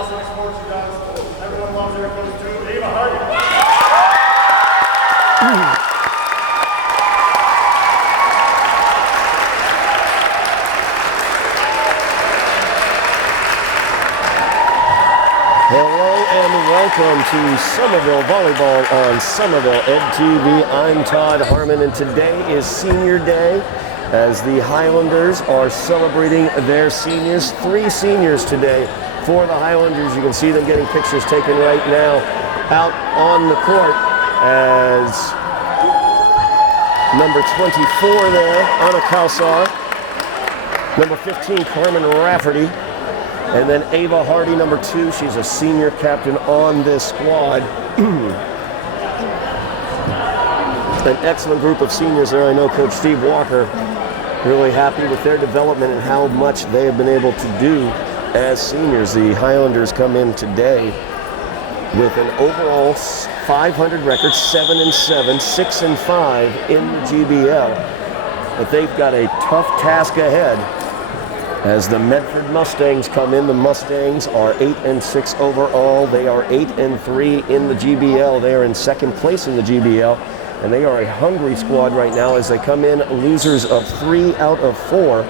awesome sports you guys. Everyone loves your coach too. Ava Harmon. Hello and welcome to Somerville Volleyball on Somerville Ed TV. I'm Todd Harmon, and today is Senior Day as the Highlanders are celebrating their seniors. 3 seniors today for the Highlanders. You can see them getting pictures taken right now out on the court as number 24 there, Anna Kalsar, number 15, Carmen Rafferty, and then Ava Hardy, number 2. She's a senior captain on this squad. An excellent group of seniors there. I know Coach Steve Walker really happy with their development and how much they have been able to do as seniors. The Highlanders come in today with an overall 500 record, 7-7, 6-5 in the GBL. But they've got a tough task ahead as the Medford Mustangs come in. The Mustangs are 8-6 overall. They are 8-3 in the GBL. They are in second place in the GBL, and they are a hungry squad right now as they come in losers of 3 out of 4.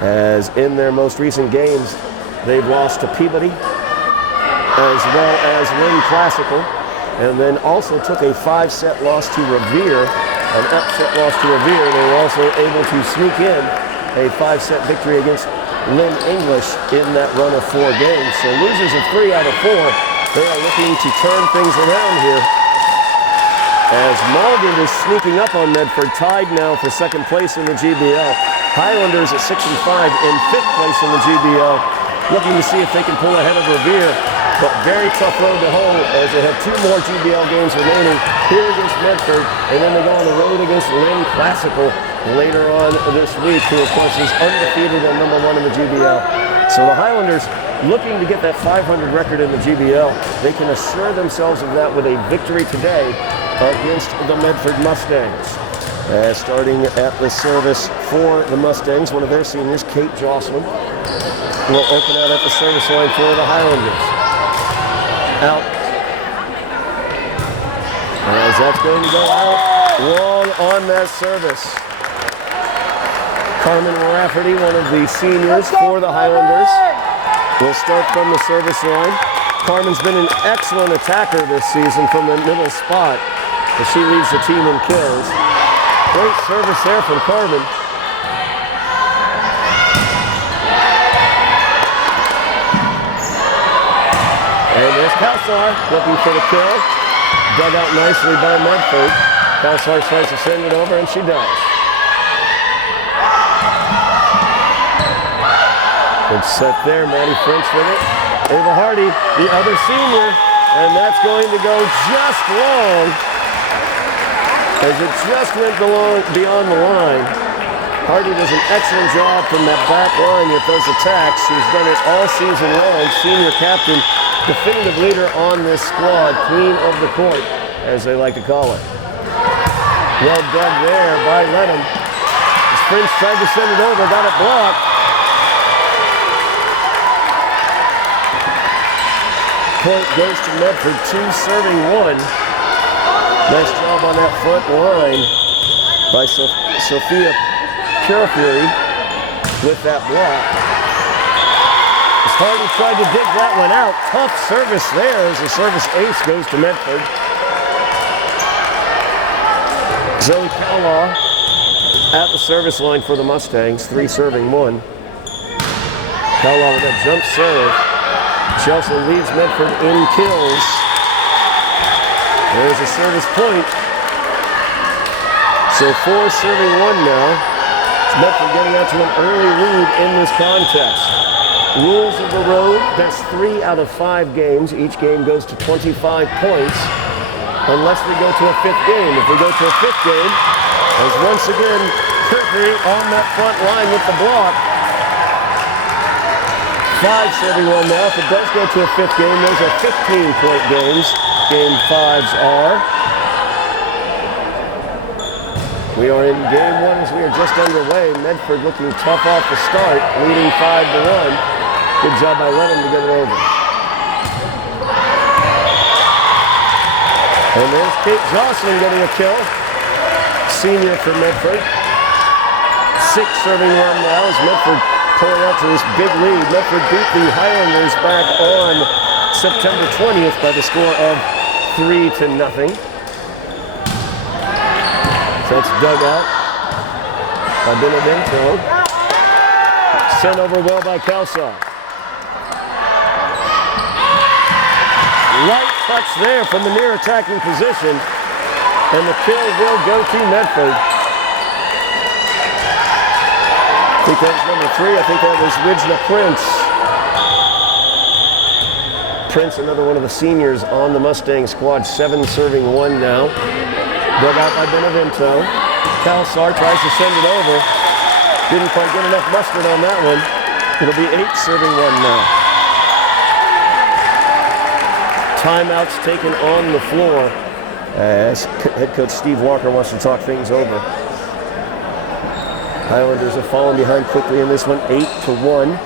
As in their most recent games, they've lost to Peabody as well as Lynn Classical, and then also took a 5-set loss to Revere, an upset loss to Revere. They were also able to sneak in a 5-set victory against Lynn English in that run of 4 games. So losers of 3 out of 4, they are looking to turn things around here. As Malden is sneaking up on Medford, tied now for second place in the GBL. Highlanders at 6-5 in 5th place in the GBL, looking to see if they can pull ahead of Revere. But very tough road to hoe as they have 2 more GBL games remaining here against Medford, and then they go on the road against Lynn Classical later on this week, who of course is undefeated and number 1 in the GBL. So the Highlanders looking to get that 500 record in the GBL. They can assure themselves of that with a victory today against the Medford Mustangs. Starting at the service for the Mustangs, one of their seniors, Kate Jocelyn, will open out at the service line for the Highlanders. Out. As that's going to go out long on that service. Carmen Rafferty, one of the seniors for the Highlanders, will start from the service line. Carmen's been an excellent attacker this season from the middle spot as she leads the team in kills. Great service there from Carmen. And there's Kalsar looking for the kill. Dug out nicely by Medford. Kalsar tries to send it over, and she does. Good set there, Maddie French with it. Ava Hardy, the other senior, and that's going to go just long as it just went beyond the line. Hardy does an excellent job from that back line with those attacks. She's done it all season long. Senior captain, definitive leader on this squad, queen of the court, as they like to call it. Well dug there by Lennon. As Prince tried to send it over, got it blocked. Point goes to Medford, 2 serving 1. Nice job on that front line by Sophia Purefury with that block. As Hardy tried to dig that one out, tough service there as the service ace goes to Medford. Zoe Cowlaw at the service line for the Mustangs, 3 serving 1. Cowlaw with that jump serve. She also leads Medford in kills. There's a service point. So 4 serving 1 now. It's Medford getting out to an early lead in this contest. Rules of the road, that's 3 out of 5 games. Each game goes to 25 points unless we go to a 5th game. If we go to a 5th game, as once again, Kirkry on that front line with the block. 5 serving 1 now. If it does go to a 5th game, those are 15-point games. Game 5s are. We are in game 1 as we are just underway. Medford looking tough off the start, leading 5-1. Good job by Lennon to get it over. And there's Kate Jocelyn getting a kill. Senior for Medford. 6 serving run now as Medford pulling out to this big lead. Medford beat the Highlanders back on September 20th by the score of 3-0. So it's dug out by Benevento. Sent over well by Calsar. Light touch there from the near attacking position. And the kill will go to Medford. I think that was number 3. I think that was Wijna Prince. Prince, another one of the seniors on the Mustang squad. 7 serving 1 now. Dug out by Benevento. Calsar tries to send it over. Didn't quite get enough mustard on that one. It'll be 8 serving 1 now. Timeouts taken on the floor as head coach Steve Walker wants to talk things over. Highlanders have fallen behind quickly in this one, 8-1.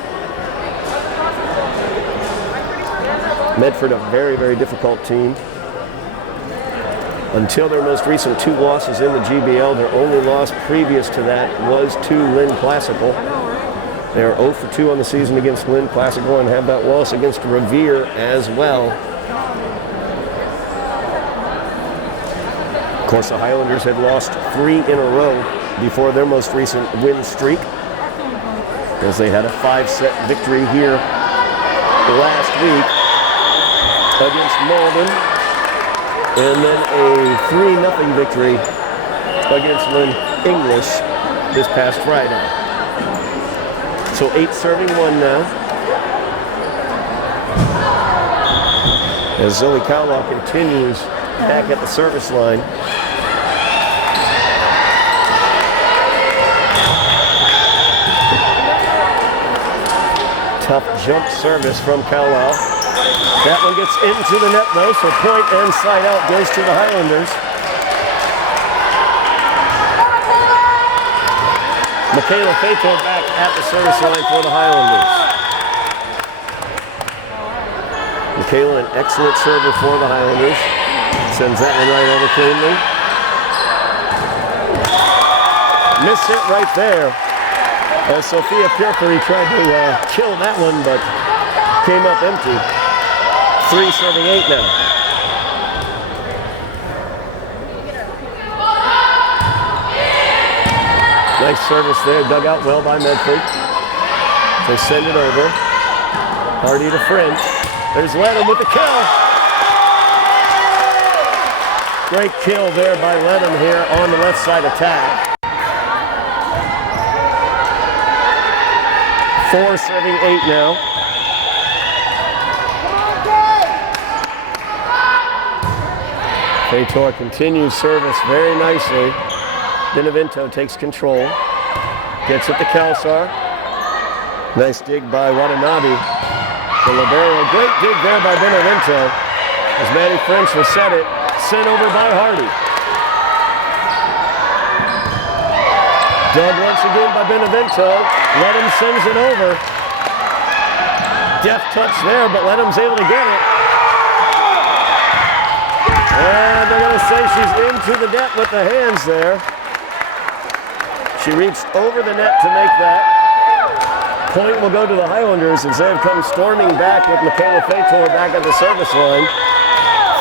Medford, a very, very difficult team. Until their most recent 2 losses in the GBL, their only loss previous to that was to Lynn Classical. They are 0-2 on the season against Lynn Classical and have that loss against Revere as well. Of course, the Highlanders had lost 3 in a row before their most recent win streak, as they had a 5-set victory here last week against Malden, and then a 3-0 victory against Lynn English this past Friday. So 8 serving 1 now, as Zoe Cowlaw continues back at the service line. Tough jump service from Cowlaw. That one gets into the net though, so point and side out goes to the Highlanders. Michaela Faithful back at the service line for the Highlanders. Michaela, an excellent server for the Highlanders. Sends that one right over cleanly. Miss hit right there, as Sophia Pierperi tried to kill that one, but came up empty. 3 serving 8 now. Nice service there, dug out well by Medford. They send it over. Hardy to French. There's Lennon with the kill. Great kill there by Lennon here on the left side attack. 4 serving 8 now. Fator continues service very nicely. Benevento takes control. Gets it to Calsar. Nice dig by Watanabe. The libero. Great dig there by Benevento. As Maddie French will set it. Sent over by Hardy. Dug once again by Benevento. Ledham sends it over. Deft touch there, but Ledham's able to get it. And they're going to say she's into the net with the hands there. She reached over the net to make that. Point will go to the Highlanders as they've come storming back with Michaela Fator back at the service line.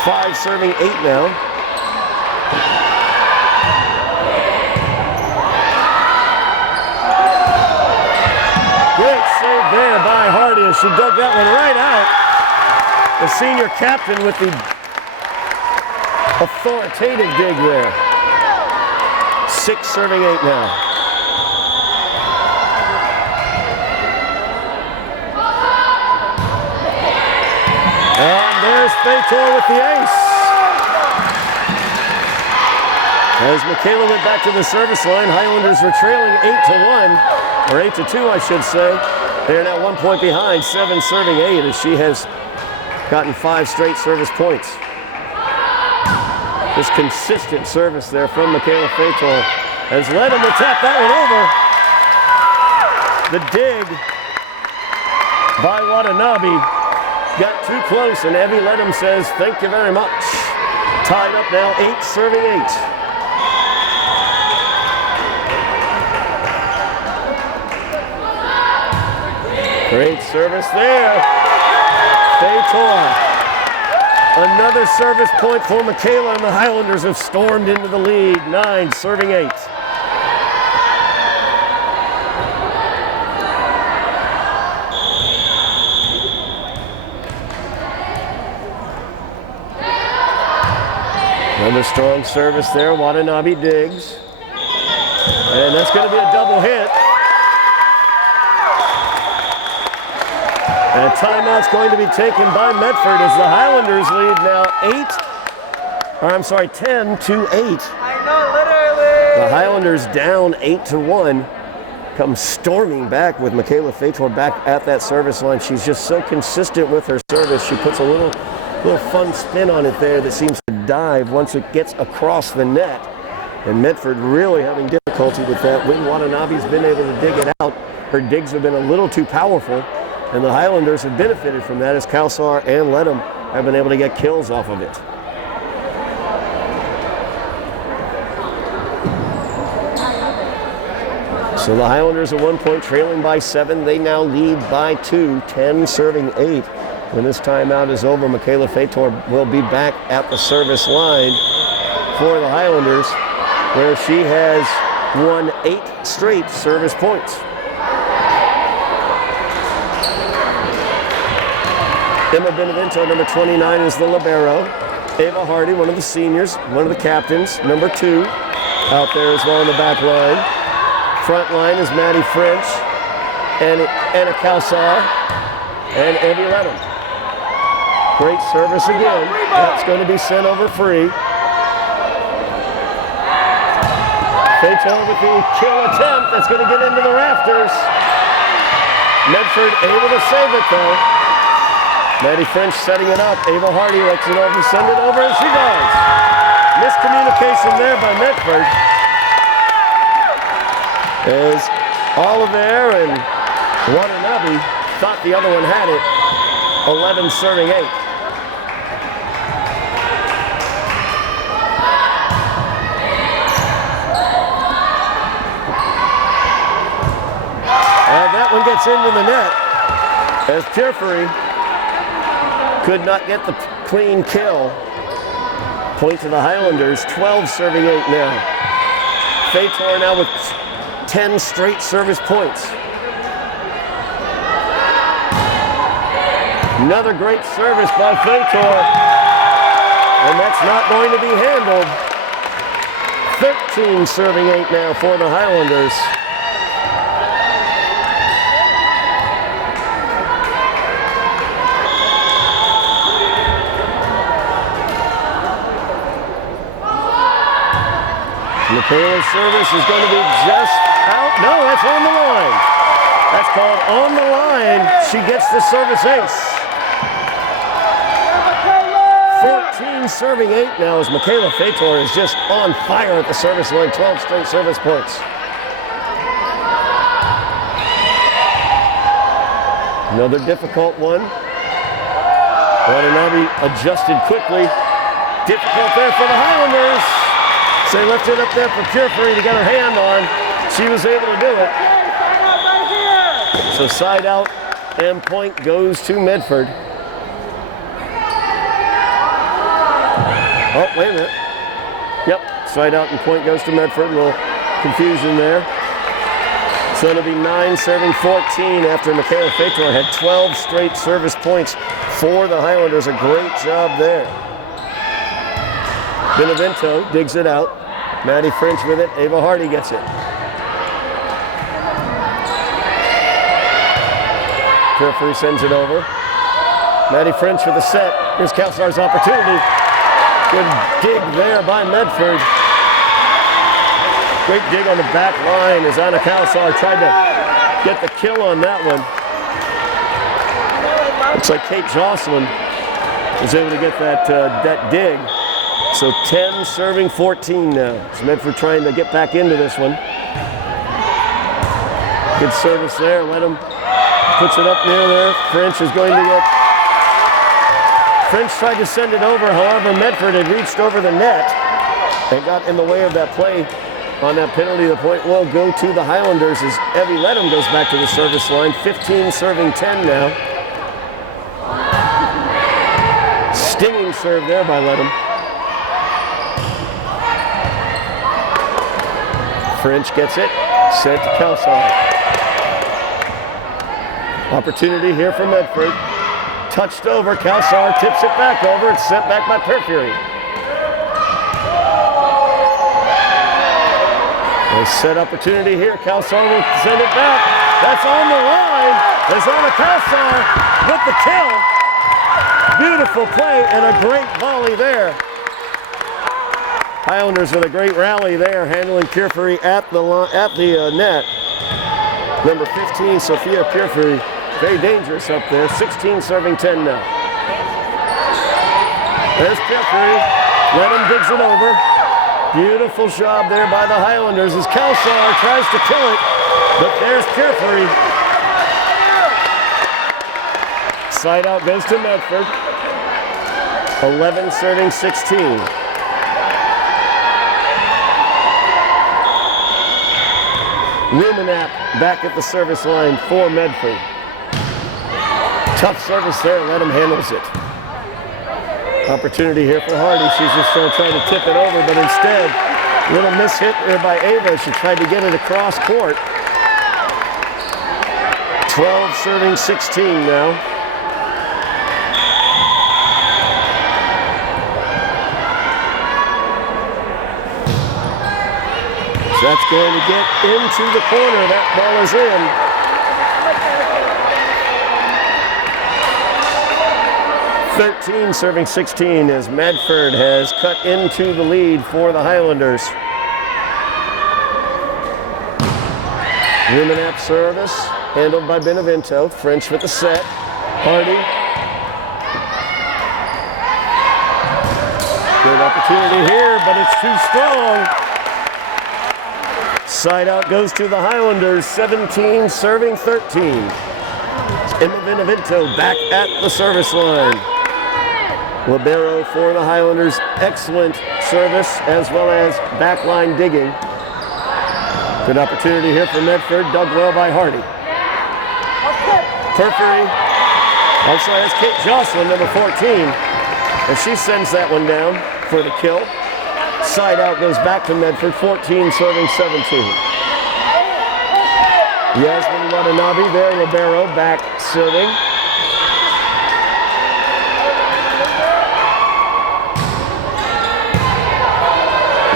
5 serving 8 now. Great save there by Hardy as she dug that one right out. The senior captain with the authoritative dig there. 6 serving 8 now. And there's Fator with the ace. As Michaela went back to the service line, Highlanders were trailing 8-1, or 8-2, I should say. They're now 1 point behind, 7 serving 8, as she has gotten 5 straight service points. Just consistent service there from Michaela Fator has led him to tap that one over. The dig by Watanabe got too close, and Evie Ledham says, thank you very much. Tied up now, 8 serving 8. Great service there. Fator. Another service point for Michaela, and the Highlanders have stormed into the lead. 9 serving 8. Another strong service there. Watanabe digs. And that's going to be a double hit. And a timeout's going to be taken by Medford as the Highlanders lead now 10 to 8. I know, literally. The Highlanders down 8-1. Come storming back with Michaela Fator back at that service line. She's just so consistent with her service. She puts a little fun spin on it there that seems to dive once it gets across the net. And Medford really having difficulty with that. Lynn Watanabe's been able to dig it out. Her digs have been a little too powerful. And the Highlanders have benefited from that as Kalsar and Ledham have been able to get kills off of it. So the Highlanders are 1 point trailing by 7. They now lead by 2, 10 serving 8. When this timeout is over, Michaela Fator will be back at the service line for the Highlanders, where she has won 8 straight service points. Emma Benevento, number 29, is the libero. Ava Hardy, one of the seniors, one of the captains, number 2, out there as well in the back line. Front line is Maddie French, and Anna Kalsar, and Evie Ledham. Great service again. That's going to be sent over free. Fator with the kill attempt. That's going to get into the rafters. Medford able to save it though. Maddie French setting it up. Ava Hardy lets it over, send it over, and she does. Miscommunication there by Medford. As Oliver and Watanabe thought the other one had it. 11 serving 8. And that one gets into the net as Purefree could not get the clean kill. Point to the Highlanders, 12 serving 8 now. Fator now with 10 straight service points. Another great service by Fator, and that's not going to be handled. 13 serving 8 now for the Highlanders. Michaela's service is going to be just out. No, that's on the line. That's called on the line. She gets the service ace. 14 serving 8 now as Michaela Fator is just on fire at the service line. 12 straight service points. Another difficult one. Watanabe adjusted quickly. Difficult there for the Highlanders. So they left it up there for Purefree to get her hand on. She was able to do it. So side out and point goes to Medford. Oh, wait a minute. Yep, side out and point goes to Medford. A little confusion there. So it'll be 9 serving 14 after Michaela Fator had 12 straight service points for the Highlanders. A great job there. Benevento digs it out. Maddie French with it. Ava Hardy gets it. Purefree sends it over. Maddie French with the set. Here's Kalsar's opportunity. Good dig there by Medford. Great dig on the back line as Anna Kalsar tried to get the kill on that one. Looks like Kate Jocelyn was able to get that dig. So 10 serving 14 now. It's Medford trying to get back into this one. Good service there. Let him puts it up near there. French is going to get French tried to send it over, however, Medford had reached over the net and got in the way of that play on that penalty. The point will go to the Highlanders as Evie Ledham goes back to the service line. 15 serving 10 now. Stinging serve there by Ledham. French gets it, sent to Kelsar. Opportunity here for Medford. Touched over, Kelsar tips it back over. It's sent back by Perfury. A set opportunity here. Kelsar will send it back. That's on the line. Lazana Kelsar with the kill. Beautiful play and a great volley there. Highlanders with a great rally there, handling Perfury at the net. Number 15, Sophia Perfury, very dangerous up there. 16 serving 10 now. There's Perfury. Ledham digs it over. Beautiful job there by the Highlanders as Kelsar tries to kill it, but there's Perfury. Side out goes to Medford. 11 serving 16. Rumenap back at the service line for Medford. Tough service there, Ledham handles it. Opportunity here for Hardy. She's just going to try to tip it over, but instead, little miss hit there by Ava. She tried to get it across court. 12 serving 16 now. That's going to get into the corner. That ball is in. 13 serving 16 as Medford has cut into the lead for the Highlanders. Rumenap service, handled by Benevento. French with the set. Hardy. Good opportunity here, but it's too strong. Side out goes to the Highlanders, 17 serving 13. Emma Benevento back at the service line. Libero for the Highlanders, excellent service as well as backline digging. Good opportunity here for Medford, dug well by Hardy. Perfury, also has Kate Jocelyn, number 14, and she sends that one down for the kill. Side out goes back to Medford, 14 serving 17. Yasmin Watanabe there, Libero back serving.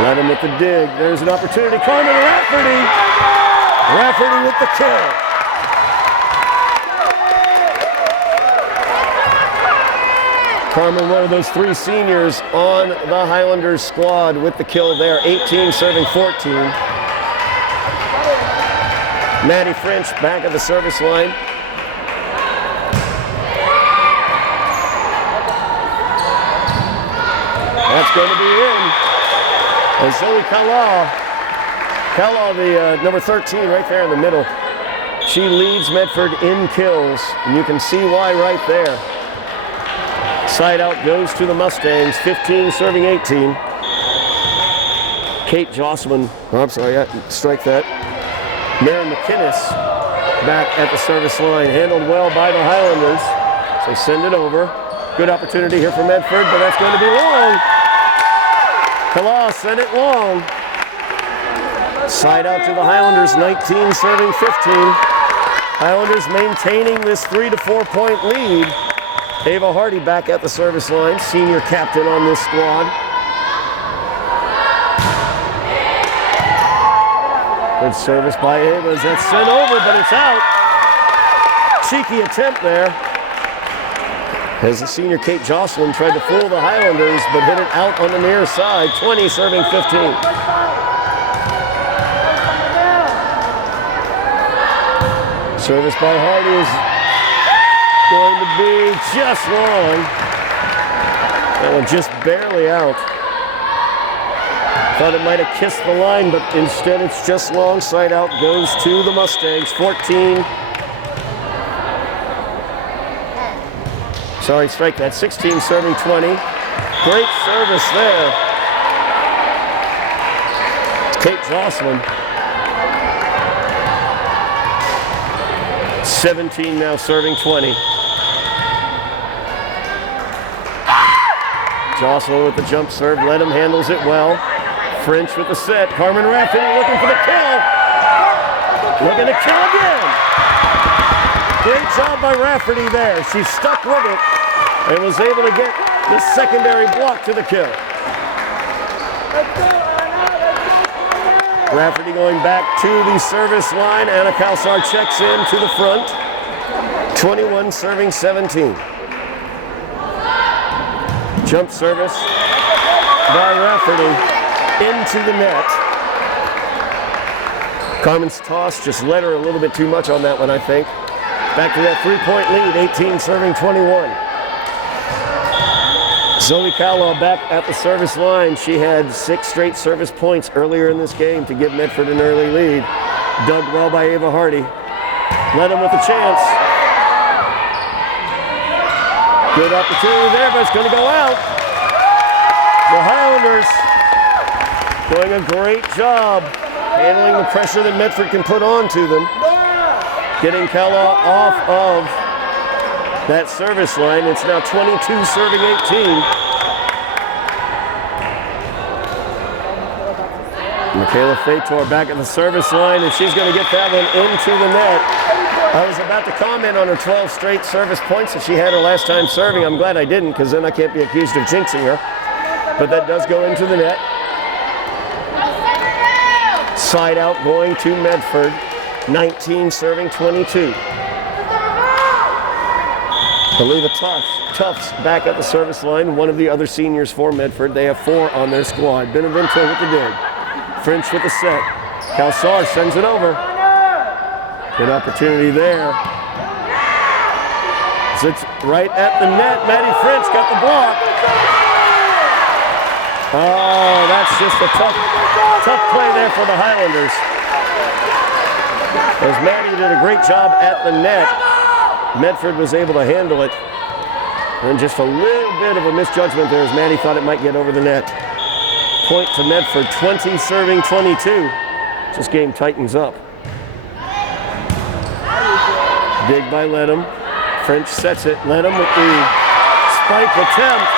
Ledham with the dig. There's an opportunity. Carmen Rafferty. Rafferty with the kill. Carmen, one of those three seniors on the Highlanders squad with the kill there. 18 serving 14. Maddie French back at the service line. That's going to be in. And Zoe Kalaw, the number 13 right there in the middle. She leads Medford in kills, and you can see why right there. Side out goes to the Mustangs, 15 serving 18. Kate Jocelyn, strike that. Maren McInnes back at the service line, handled well by the Highlanders. So they send it over. Good opportunity here for Medford, but that's going to be long. Kalaw sent it long. Side out to the Highlanders, 19 serving 15. Highlanders maintaining this 3 to 4 point lead. Ava Hardy back at the service line, senior captain on this squad. Good service by Ava as that's sent over, but it's out. Cheeky attempt there. As the senior Kate Jocelyn tried to fool the Highlanders, but hit it out on the near side, 20 serving 15. Service by Hardy is going to be just long. That one just barely out. Thought it might have kissed the line, but instead it's just long. Side out goes to the Mustangs, 14 Sorry, strike that. 16 serving 20. Great service there. Kate Jocelyn. 17 now serving 20. Jocelyn with the jump serve. Ledham handles it well. French with the set. Harmon Rafferty looking for the kill. Looking to kill again. Great job by Rafferty there. She stuck with it and was able to get the secondary block to the kill. Rafferty going back to the service line. Anna Kalsar checks in to the front. 21 serving 17. Jump service by Rafferty into the net. Carmen's toss just led her a little bit too much on that one, I think. Back to that 3-point lead, 18 serving 21. Zoe Cowell back at the service line. She had 6 straight service points earlier in this game to give Medford an early lead. Dug well by Ava Hardy. Ledham with a chance. Good opportunity there, but it's going to go out. The Highlanders doing a great job handling the pressure that Medford can put on to them. Getting Kella off of that service line. It's now 22 serving 18. Michaela Fator back at the service line, and she's going to get that one into the net. I was about to comment on her 12 straight service points that she had her last time serving. I'm glad I didn't, because then I can't be accused of jinxing her. But that does go into the net. Side out going to Medford. 19 serving 22. Beleva Tufts back at the service line. One of the other seniors for Medford. They have 4 on their squad. Benevento with the dig. French with the set. Kalsar sends it over. Good opportunity there. Sits right at the net. Maddie French got the block. Oh, that's just a tough play there for the Highlanders. As Maddie did a great job at the net, Medford was able to handle it. And just a little bit of a misjudgment there as Maddie thought it might get over the net. Point to Medford, 20 serving 22. This game tightens up. Dig by Ledham. French sets it. Ledham with the spike attempt.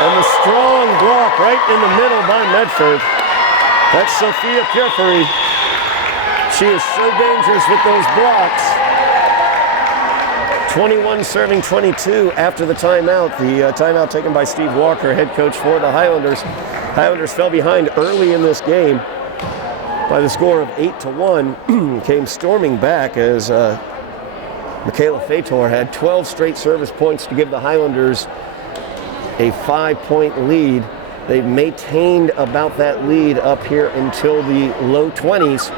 And the strong block right in the middle by Medford. That's Sophia Purfuri. She is so dangerous with those blocks. 21 serving 22 after the timeout. The timeout taken by Steve Walker, head coach for the Highlanders. Highlanders fell behind early in this game by the score of 8-1. Came storming back as Michaela Fator had 12 straight service points to give the Highlanders a 5-point lead. They've maintained about that lead up here until the low 20s.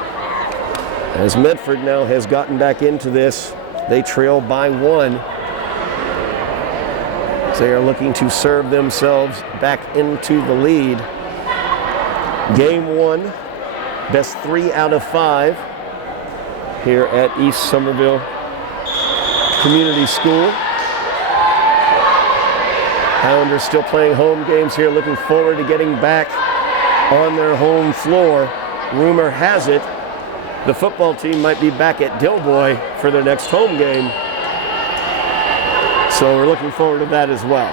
As Medford now has gotten back into this, they trail by 1. They are looking to serve themselves back into the lead. Game 1, best 3 out of 5 here at East Somerville Community School. Highlanders still playing home games here, looking forward to getting back on their home floor. Rumor has it the football team might be back at Dilboy for their next home game. So we're looking forward to that as well.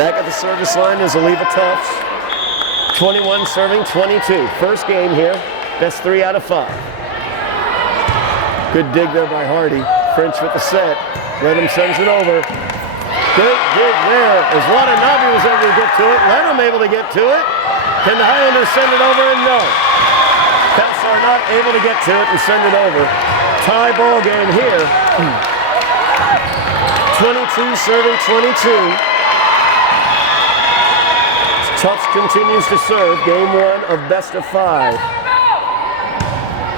Back at the service line is Aleva Tufts. 21 serving 22. First game here, best 3 out of 5. Good dig there by Hardy. French with the set. Ledham sends it over. Great dig there as Watanabe was able to get to it. Ledham able to get to it. Can the Highlanders send it over? And no. Kalsar not able to get to it and send it over. Tie ball game here. 22 serving 22. Tufts continues to serve. Game 1 of best of 5.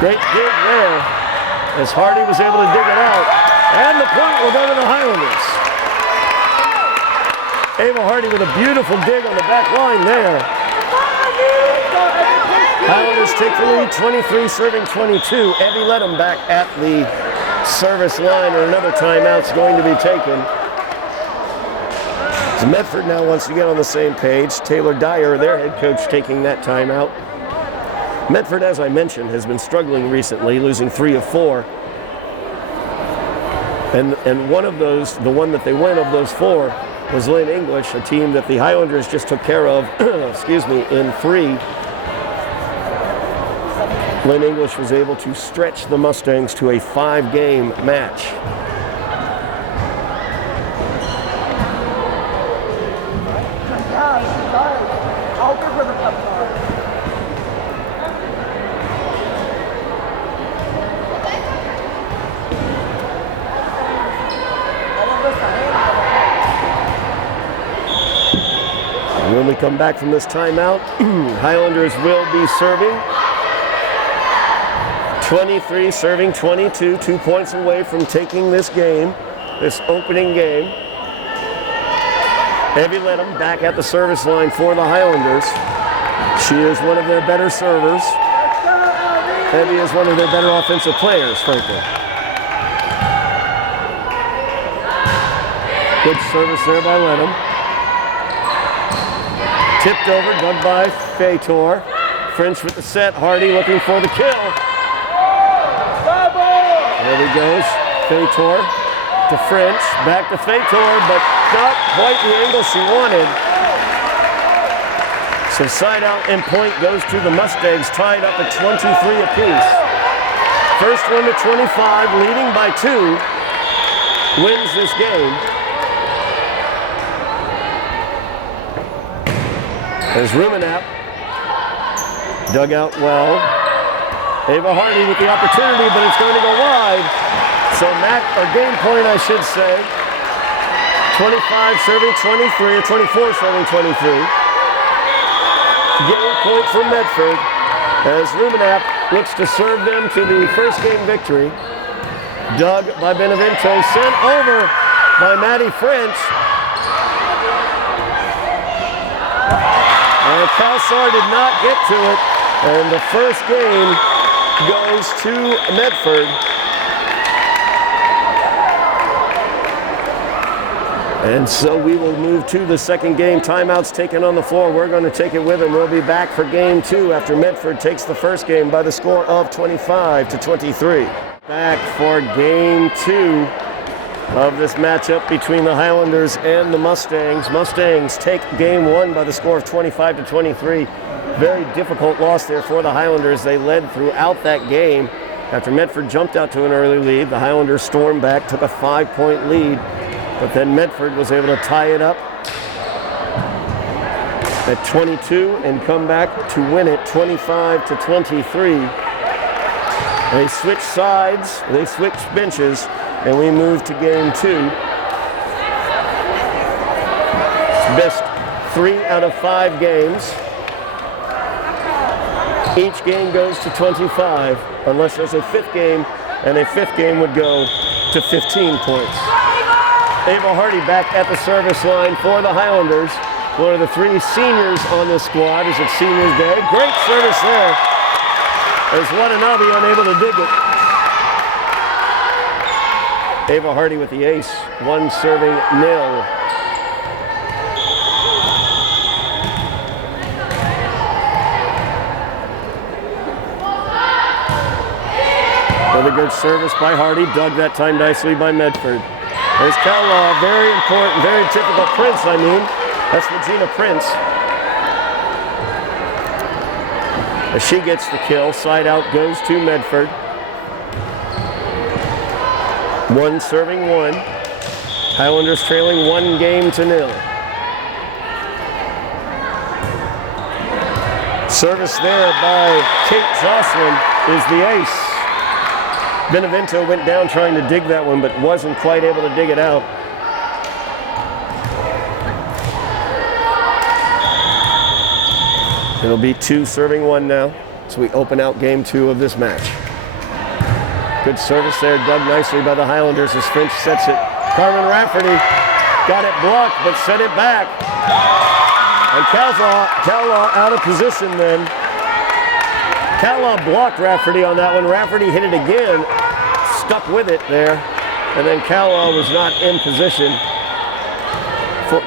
Great dig there as Hardy was able to dig it out. And the point will go to the Highlanders. Ava Hardy with a beautiful dig on the back line there. Highlanders take the lead, 23 serving 22. Evie Ledham back at the service line, and another timeout's going to be taken. So Medford now wants to get on the same page. Taylor Dyer, their head coach, taking that timeout. Medford, as I mentioned, has been struggling recently, losing 3 of 4. And one of those, the one that they won of those 4, was Lynn English, a team that the Highlanders just took care of, in 3. Lynn English was able to stretch the Mustangs to a 5-game match. And when we come back from this timeout, Highlanders will be serving. 23 serving 22, 2 points away from taking this game, this opening game. Evie Ledham back at the service line for the Highlanders. She is one of their better servers. Evie is one of their better offensive players, frankly. Good service there by Ledham. Tipped over, dug by Fator. French with the set, Hardy looking for the kill. There he goes, Fator to French, back to Fator, but not quite the angle she wanted. So side out and point goes to the Mustangs, tied up at 23 apiece. First one to 25, leading by 2, wins this game. As Rumenap dug out well. Ava Hardy with the opportunity, but it's going to go wide. So game point, I should say. 25 serving 23, or 24 serving 23. Game point for Medford as Rumenap looks to serve them to the first game victory. Dug by Benevento, sent over by Maddie French. And Calsar did not get to it, and the first game goes to Medford. And so we will move to the second game. Timeouts taken on the floor. We're going to take it with them. We'll be back for game 2 after Medford takes the first game by the score of 25-23. Back for game 2 of this matchup between the Highlanders and the Mustangs. Mustangs take game 1 by the score of 25-23. Very difficult loss there for the Highlanders. They led throughout that game. After Medford jumped out to an early lead, the Highlanders stormed back, took a 5-point lead, but then Medford was able to tie it up at 22 and come back to win it 25-23. They switched sides, they switched benches, and we move to game 2. Best 3 out of 5 games. Each game goes to 25, unless there's a 5th game, and a 5th game would go to 15 points. Ava Hardy back at the service line for the Highlanders. One of the 3 seniors on this squad as it's seniors day. Great service there as Watanabe unable to dig it. Ava Hardy with the ace, 1 serving 0. Another good service by Hardy, dug that time nicely by Medford. There's Cowlaw, very important, very typical Prince, I mean. That's Regina Prince. As she gets the kill, side out goes to Medford. 1 serving 1. Highlanders trailing 1 game to 0. Service there by Kate Jocelyn is the ace. Benevento went down trying to dig that one, but wasn't quite able to dig it out. It'll be 2 serving 1 now, so we open out game 2 of this match. Good service there, dug nicely by the Highlanders as Finch sets it. Carmen Rafferty got it blocked, but set it back. And Cowlaw out of position then. Cowlaw blocked Rafferty on that one. Rafferty hit it again. stuck with it there. And then Calla was not in position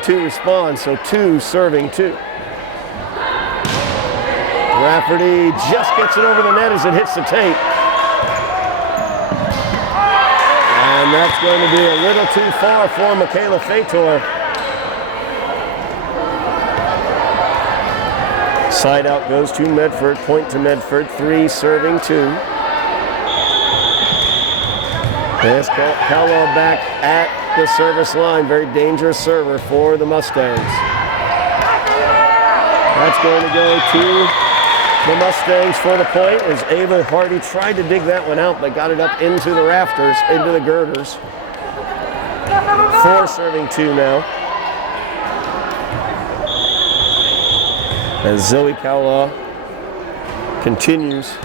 to respond, so 2 serving 2. Rafferty just gets it over the net as it hits the tape. And that's going to be a little too far for Michaela Fator. Side out goes to Medford, point to Medford, 3 serving 2. There's Calla back at the service line, very dangerous server for the Mustangs. That's going to go to the Mustangs for the point as Ava Hardy tried to dig that one out, but got it up into the rafters, into the girders. 4 serving 2 now. As Zoe Calla continues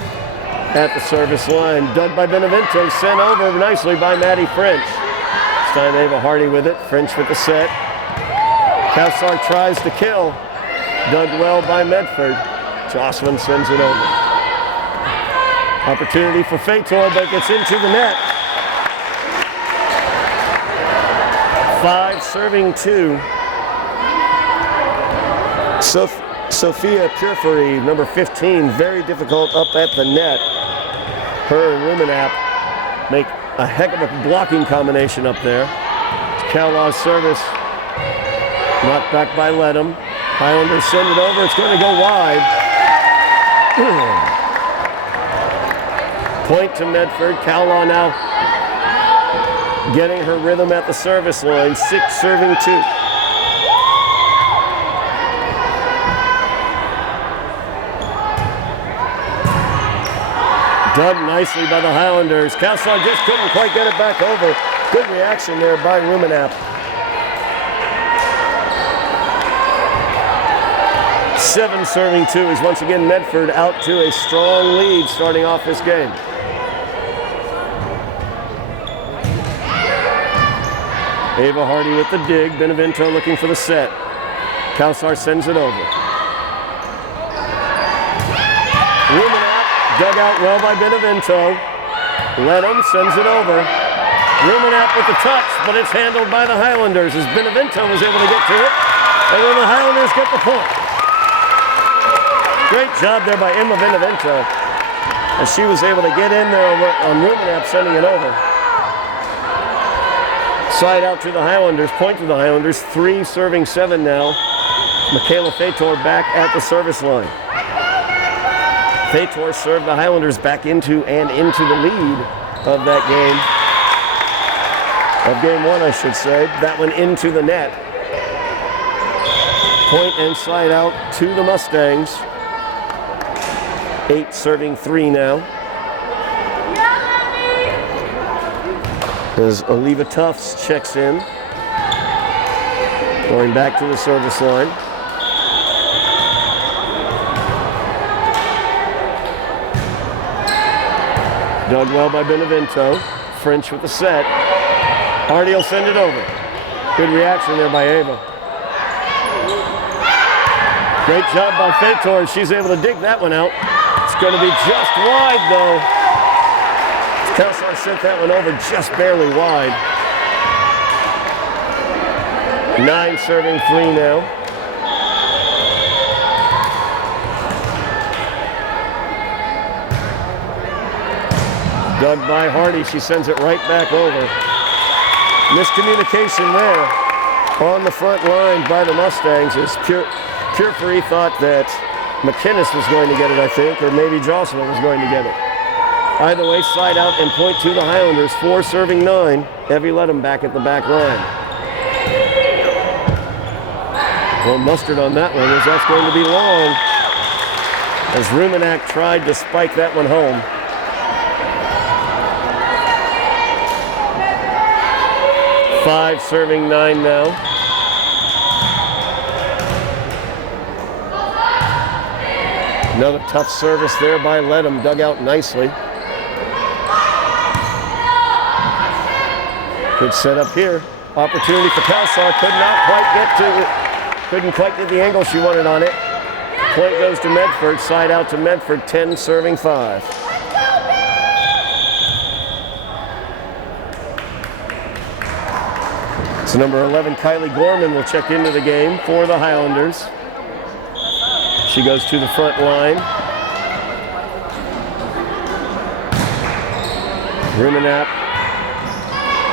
at the service line. Dug by Benevento, sent over nicely by Maddie French. This time Ava Hardy with it, French with the set. Calsar tries to kill. Dug well by Medford. Jocelyn sends it over. Opportunity for Fator, but gets into the net. 5 serving 2. Sophia Purfuri, number 15, very difficult up at the net. Her and Rumenap make a heck of a blocking combination up there. Calla's service, knocked back by Ledham. Highlanders send it over, it's going to go wide. Point to Medford. Calla now getting her rhythm at the service line. 6 serving 2. Dug nicely by the Highlanders. Calsar just couldn't quite get it back over. Good reaction there by Rumenap. 7 serving 2 is once again Medford out to a strong lead starting off this game. Ava Hardy with the dig. Benevento looking for the set. Calsar sends it over. Rumenap dug out well by Benevento. Ledham sends it over. Rumenap with the touch, but it's handled by the Highlanders as Benevento was able to get to it. And then the Highlanders get the point. Great job there by Emma Benevento as she was able to get in there on Rumenap sending it over. Side out to the Highlanders, point to the Highlanders, 3 serving 7 now. Michaela Fator back at the service line. Fator served the Highlanders back into the lead of that game. Of game 1, I should say. That one into the net. Point and side out to the Mustangs. 8 serving 3 now. As Oliva Tufts checks in. Going back to the service line. Dug well by Benevento. French with the set. Hardy will send it over. Good reaction there by Ava. Great job by Fator. She's able to dig that one out. It's going to be just wide, though. Calsar sent that one over just barely wide. 9 serving 3 now. Dug by Hardy. She sends it right back over. Miscommunication there on the front line by the Mustangs as Purefree thought that McInnes was going to get it, I think, or maybe Jocelyn was going to get it. Either way, side out and point to the Highlanders. 4 serving 9. Evie Ledham back at the back line. Well, mustard on that one as that's going to be long. As Rumenap tried to spike that one home. Five serving 9 now. Another tough service there by Ledham, dug out nicely. Good setup here. Opportunity for Calsar. Couldn't quite get the angle she wanted on it. Point goes to Medford. Side out to Medford. 10 serving 5. So number 11, Kylie Gorman, will check into the game for the Highlanders. She goes to the front line. Rumenap,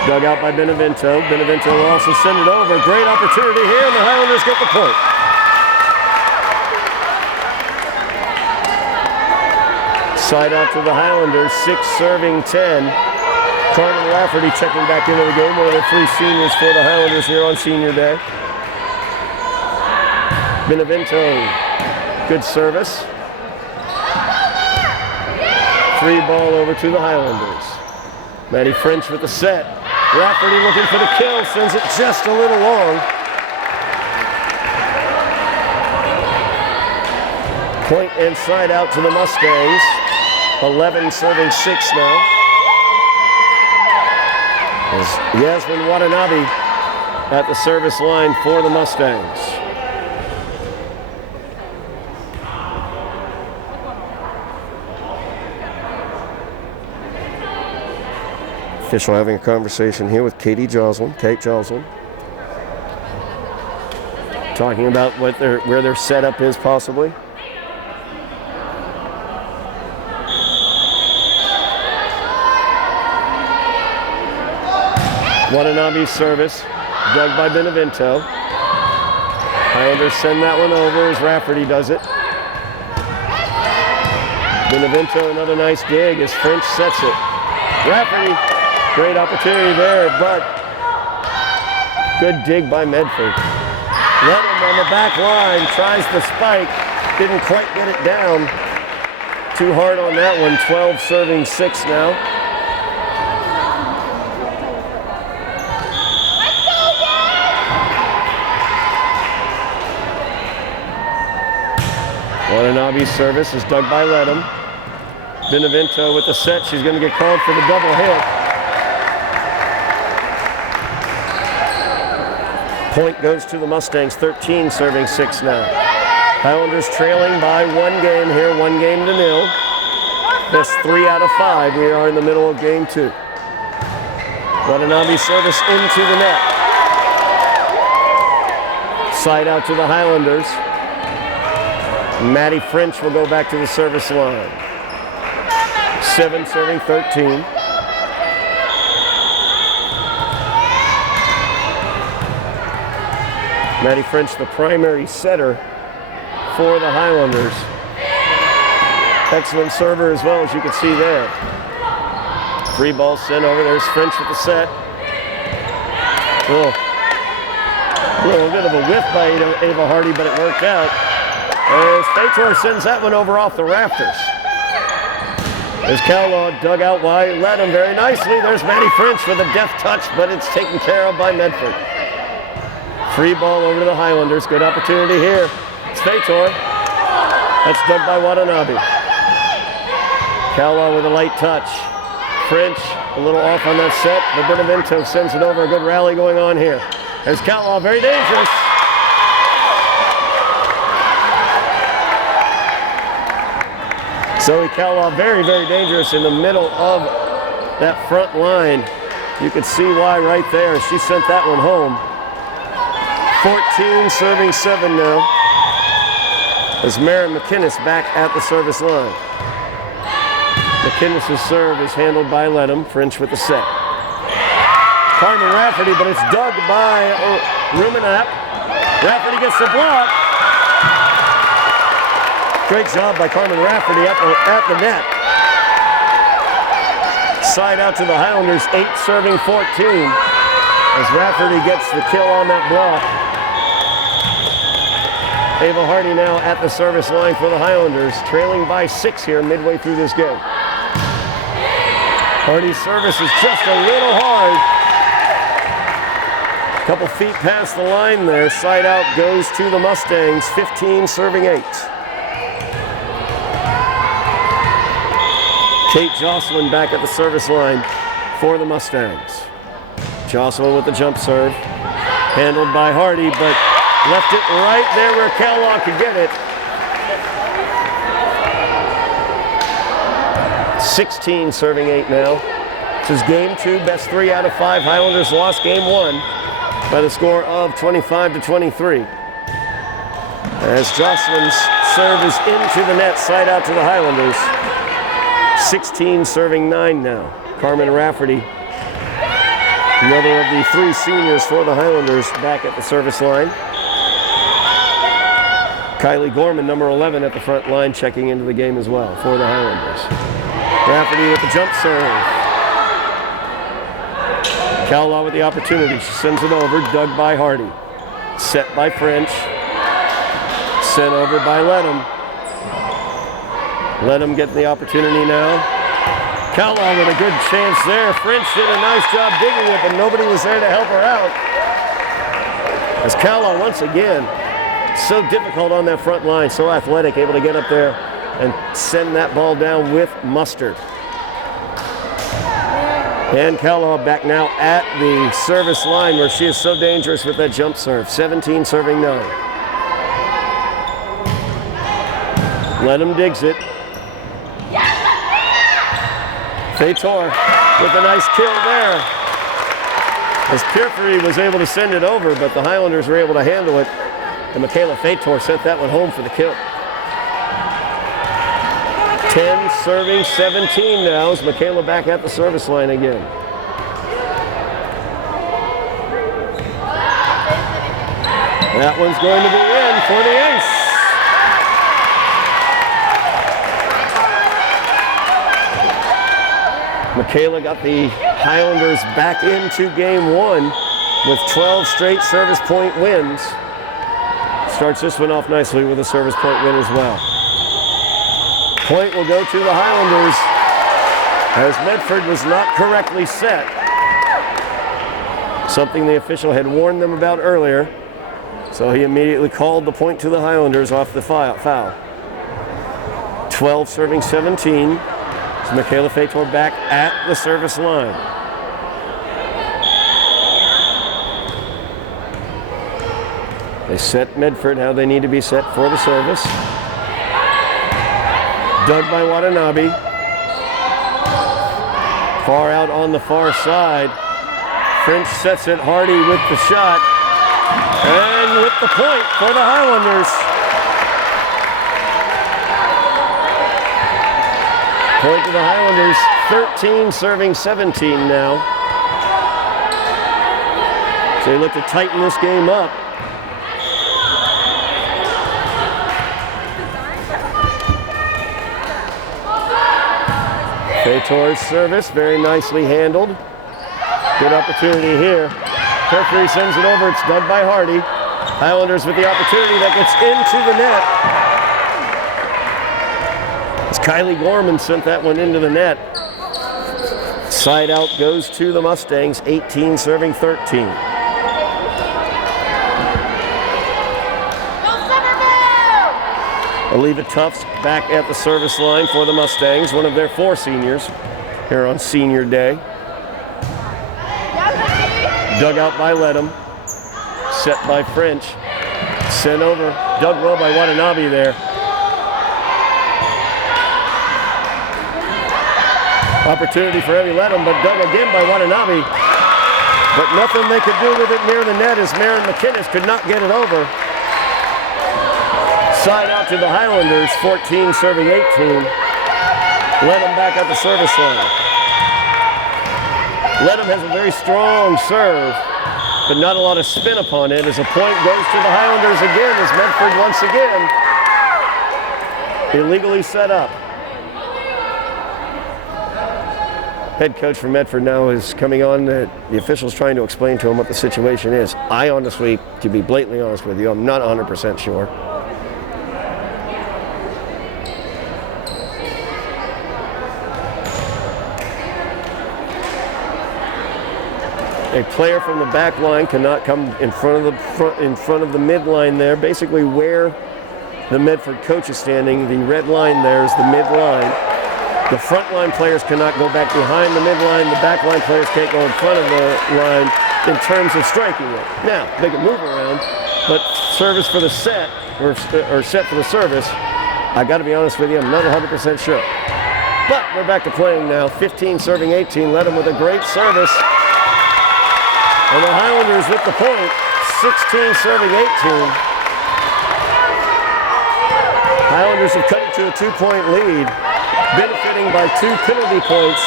dug out by Benevento. Benevento will also send it over. Great opportunity here, and the Highlanders get the point. Side out to the Highlanders, 6 serving 10. Carmen Rafferty checking back into the game, one of the 3 seniors for the Highlanders here on Senior Day. Benevento, good service. 3 ball over to the Highlanders. Maddie French with the set. Rafferty looking for the kill, sends it just a little long. Point and side out to the Mustangs. 11 serving 6 now. As Yasmin Watanabe at the service line for the Mustangs. Official having a conversation here with Kate Joslin, talking about where their setup is possibly. Watanabe's service, dug by Benevento. Highlanders send that one over as Rafferty does it. Benevento, another nice dig as French sets it. Rafferty, great opportunity there, but good dig by Medford. Lenham on the back line, tries the spike, didn't quite get it down. Too hard on that one, 12 serving 6 now. Watanabe's service is dug by Lenham. Benevento with the set, she's going to get called for the double hit. Point goes to the Mustangs, 13 serving 6 now. Highlanders trailing by 1 game here, 1-0. Best 3 out of 5. We are in the middle of game 2. Watanabe's service into the net. Side out to the Highlanders. Maddie French will go back to the service line. 7 serving 13. Maddie French, the primary setter for the Highlanders. Excellent server as well, as you can see there. 3 balls sent over. There's French with the set. A little bit of a whiff by Ava Hardy, but it worked out. As Fator sends that one over off the rafters. There's Cowlaw dug out wide, led him very nicely. There's Maddie French with a deft touch, but it's taken care of by Medford. Free ball over to the Highlanders. Good opportunity here. It's Fator. That's dug by Watanabe. Cowlaw with a light touch. French a little off on that set, but Benevento sends it over. A good rally going on here. There's Cowlaw, very dangerous. Zoe Cowlaw, very, very dangerous in the middle of that front line. You can see why right there. She sent that one home. 14 serving 7 now. As Maren McInnes back at the service line. McInnes' serve is handled by Lenham. French with the set. Carmen Rafferty, but it's dug by Rumenap. Rafferty gets the block. Great job by Carmen Rafferty at the net. Side out to the Highlanders, 8 serving 14. As Rafferty gets the kill on that block. Ava Hardy now at the service line for the Highlanders, trailing by 6 here midway through this game. Hardy's service is just a little hard. Couple feet past the line there. Side out goes to the Mustangs, 15 serving 8. Kate Joslin back at the service line for the Mustangs. Joslin with the jump serve. Handled by Hardy, but left it right there where Cowlaw could get it. 16 serving 8 now. This is game 2, best 3 out of 5. Highlanders lost game 1. by the score of 25-23. As Jocelyn's serve is into the net, side out to the Highlanders. 16 serving 9 now. Carmen Rafferty, another of the 3 seniors for the Highlanders, back at the service line. Kylie Gorman, number 11, at the front line, checking into the game as well for the Highlanders. Rafferty with the jump serve. Cowlaw with the opportunity. She sends it over, dug by Hardy. Set by French. Sent over by Ledham. Ledham getting the opportunity now. Cowlaw with a good chance there. French did a nice job digging it, but nobody was there to help her out. As Cowlaw once again, so difficult on that front line, so athletic, able to get up there and send that ball down with mustard. And Cowlaw back now at the service line where she is so dangerous with that jump serve. 17 serving 9. Ledham digs it. Fator with a nice kill there. As Pierfrey was able to send it over, but the Highlanders were able to handle it. And Michaela Fator sent that one home for the kill. 10 serving 17 now as Michaela back at the service line again. That one's going to be in for the ace. Michaela got the Highlanders back into game 1 with 12 straight service point wins. Starts this one off nicely with a service point win as well. Point will go to the Highlanders as Medford was not correctly set. Something the official had warned them about earlier. So he immediately called the point to the Highlanders off the foul. 12 serving 17. So Michaela Fator back at the service line. They set Medford how they need to be set for the service. Dug by Watanabe. Far out on the far side. French sets it. Hardy with the shot. And with the point for the Highlanders. Point to the Highlanders. 13 serving 17 now. So they look to tighten this game up. Fator's service, very nicely handled. Good opportunity here. Perfrey sends it over, it's dug by Hardy. Highlanders with the opportunity that gets into the net. As Kylie Gorman sent that one into the net. Side out goes to the Mustangs, 18 serving 13. Aleva Tufts back at the service line for the Mustangs, one of their 4 seniors here on senior day. Dug out by Ledham, set by French, sent over, dug well by Watanabe there. Opportunity for Evie Ledham, but dug again by Watanabe. But nothing they could do with it near the net as Maren McInnes could not get it over. Side out to the Highlanders, 14 serving 18. Ledham back at the service line. Ledham has a very strong serve, but not a lot of spin upon it as a point goes to the Highlanders again as Medford once again illegally set up. Head coach for Medford now is coming on. The official's trying to explain to him what the situation is. I honestly, to be blatantly honest with you, I'm not 100% sure. A player from the back line cannot come in front of the midline there, basically where the Medford coach is standing. The red line there is the midline. The front line players cannot go back behind the midline. The back line players can't go in front of the line in terms of striking it. Now, they can move around, but service for the set, or set for the service, I got to be honest with you, I'm not 100% sure. But we're back to playing now. 15 serving 18. Ledham with a great service. And the Highlanders with the point, 16 serving 18. Highlanders have cut it to a 2-point lead, benefiting by 2 penalty points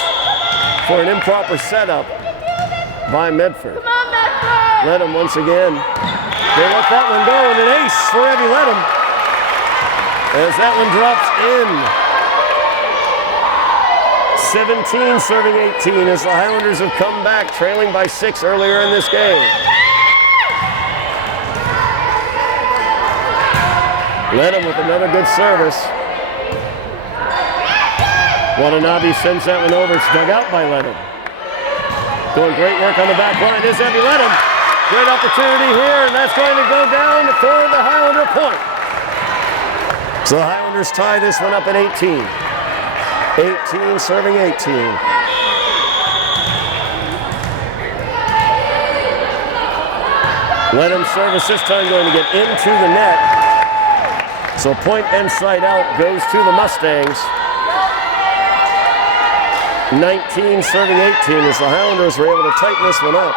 for an improper setup by Medford. Ledham once again. They let that one go, and an ace for Evie Ledham as that one drops in. 17 serving 18 as the Highlanders have come back, trailing by 6 earlier in this game. Ledham with another good service. Watanabe sends that one over. It's dug out by Ledham. Doing great work on the back line is Evie Ledham. Great opportunity here, and that's going to go down for the Highlander point. So the Highlanders tie this one up at 18. 18 serving 18. Ledham's service this time going to get into the net. So point and side out goes to the Mustangs. 19 serving 18 as the Highlanders were able to tighten this one up.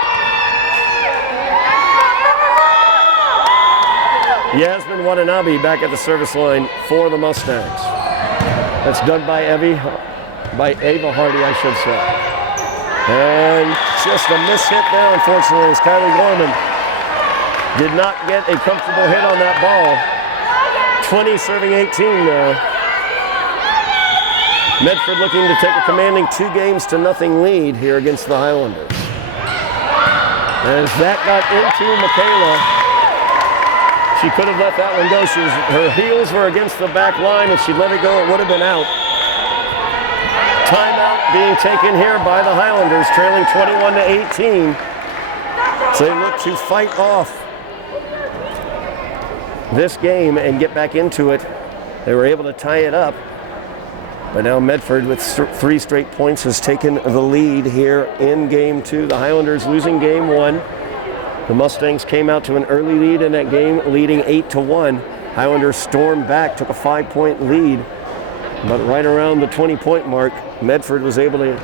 Yasmin Watanabe back at the service line for the Mustangs. That's dug by Ava Hardy, I should say. And just a miss hit there, unfortunately, as Kylie Gorman did not get a comfortable hit on that ball. 20 serving 18 now. Medford looking to take a commanding 2-0 lead here against the Highlanders. As that got into Michaela, she could have let that one go. Her heels were against the back line. If she'd let it go, it would have been out. Timeout being taken here by the Highlanders, trailing 21-18. So they look to fight off this game and get back into it. They were able to tie it up. But now Medford with 3 straight points has taken the lead here in game 2. The Highlanders losing game 1. The Mustangs came out to an early lead in that game, leading 8-1. Highlanders stormed back, took a 5-point lead. But right around the 20-point mark, Medford was able to